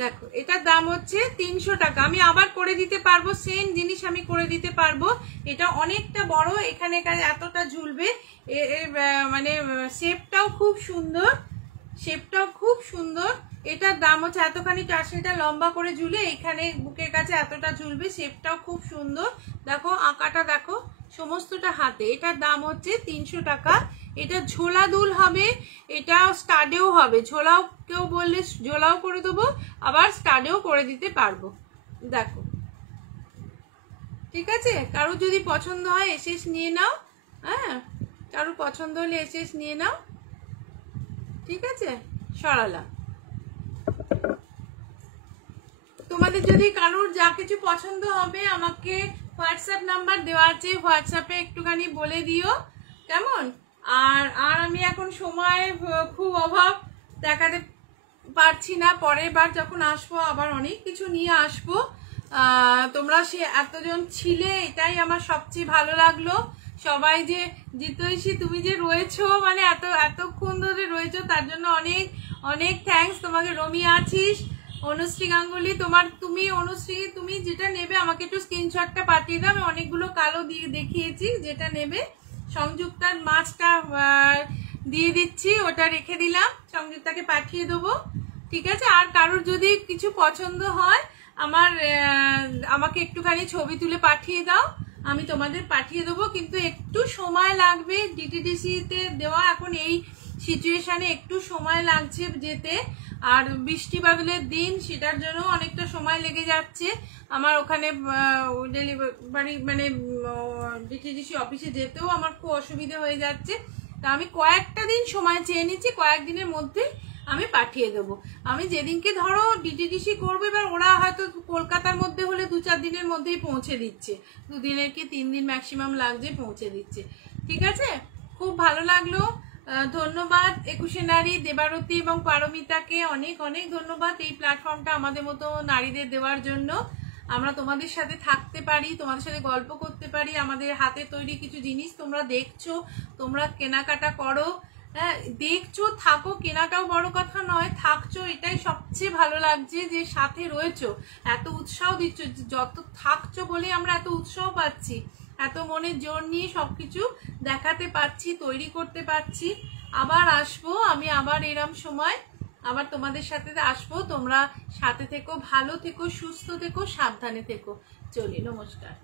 দেখো, এটার দাম হচ্ছে 300 টাকা। আমি আবার করে দিতে পারবো, সেম জিনিস আমি করে দিতে পারবো। এটা অনেকটা বড়, এখানে এতটা ঝুলবে, মানে শেপটাও খুব সুন্দর, শেপটাও খুব সুন্দর। এটার দাম হচ্ছে, এতখানি টাসেলটা লম্বা করে ঝুলে এখানে বুকের কাছে এতটা ঝুলবে, শেপটাও খুব সুন্দর। দেখো, আঁকাটা দেখো, সমস্তটা হাতে। এটার দাম হচ্ছে 300 টাকা। এটা ঝোলা দুল হবে, এটা স্টাডেও হবে। ঝোলাও কেউ বললে ঝোলাও করে দেবো, আবার স্টাডেও করে দিতে পারবো। দেখো, ঠিক আছে। কারো যদি পছন্দ হয় এসে নিয়ে নাও। হ্যাঁ, কারো পছন্দ হলে এসে নিয়ে নাও। ঠিক আছে, সরালাম। তোমাদের যদি কারোর যা কিছু পছন্দ হবে, আমাকে হোয়াটসঅ্যাপ নাম্বার দেওয়া আছে, হোয়াটসঅ্যাপে একটুখানি বলে দিও, কেমন। আর আর আমি এখন সময় খুব অভাব, দেখাতে পারছি না। পরের বার যখন আসবো আবার অনেক কিছু নিয়ে আসবো। তোমরা সে এতজন ছিলে, এটাই আমার সবচেয়ে ভালো লাগলো। সবাই যে জিতৈষী তুমি যে রয়েছো, মানে এতক্ষণ ধরে রয়েছো, তার জন্য অনেক অনেক থ্যাঙ্কস তোমাকে। রমি আছিস, অনুশ্রী গাঙ্গুলি, অনুশ্রী তুমি যেটা নেবে আমাকে একটু স্ক্রিনশটটা পাঠিয়ে দাও। আমি অনেকগুলো কালো দিয়ে দেখিয়েছি, যেটা নেবে। সংযুক্তার মাছটা দিয়ে দিচ্ছি, ওটা রেখে দিলাম, সংযুক্তাকে পাঠিয়ে দেবো, ঠিক আছে। আর কারোর যদি কিছু পছন্দ হয় আমাকে একটুখানি ছবি তুলে পাঠিয়ে দাও, আমি তোমাদের পাঠিয়ে দেবো। কিন্তু একটু সময় লাগবে, ডিটিডিসিতে দেওয়া এখন এই সিচুয়েশনে একটু সময় লাগছে যেতে। আর বৃষ্টি বাদলের দিন, সেটার জন্য অনেকটা সময় লেগে যাচ্ছে আমার ওখানে ডেলিভারি মানে ডিটিডিসি অফিসে যেতেও আমার খুব অসুবিধা হয়ে যাচ্ছে। তা আমি কয়েকটা দিন সময় চেয়ে নিচ্ছি, কয়েকদিনের মধ্যে আমি পাঠিয়ে দেবো। আমি যেদিনকে ধরো ডিটিডিসি করবো, এবার ওরা হয়তো কলকাতার মধ্যে হলে 2-4 দিনের মধ্যেই পৌঁছে দিচ্ছে, 2 দিনের কি 3 দিন ম্যাক্সিমাম লাগছে, পৌঁছে দিচ্ছে, ঠিক আছে। খুব ভালো লাগলো, ধন্যবাদ 21শে নারী দেবারতী এবং পারমিতাকে অনেক অনেক ধন্যবাদ এই প্ল্যাটফর্মটা আমাদের মতো নারীদের দেওয়ার জন্য। আমরা তোমাদের সাথে থাকতে পারি, তোমাদের সাথে গল্প করতে পারি, আমাদের হাতে তৈরি কিছু জিনিস তোমরা দেখছো, তোমরা কেনাকাটা করো, হ্যাঁ দেখছো, থাকো, কেনাটাও বড় কথা নয়, থাকছো, এটাই সবচেয়ে ভালো লাগছে যে সাথে রয়েছো, এত উৎসাহ দিচ্ছ। যত থাকছো বলে আমরা এত উৎসাহ পাচ্ছি, এত মনের জোর নিয়ে সবকিছু দেখাতে পাচ্ছি, তৈরি করতে পারছি। আবার আসবো আমি, আবার এরম সময় আবার তোমাদের সাথে আসবো। তোমরা সাথে থেকো, ভালো থেকো, সুস্থ থেকো, সাবধানে থেকো। চলি, নমস্কার।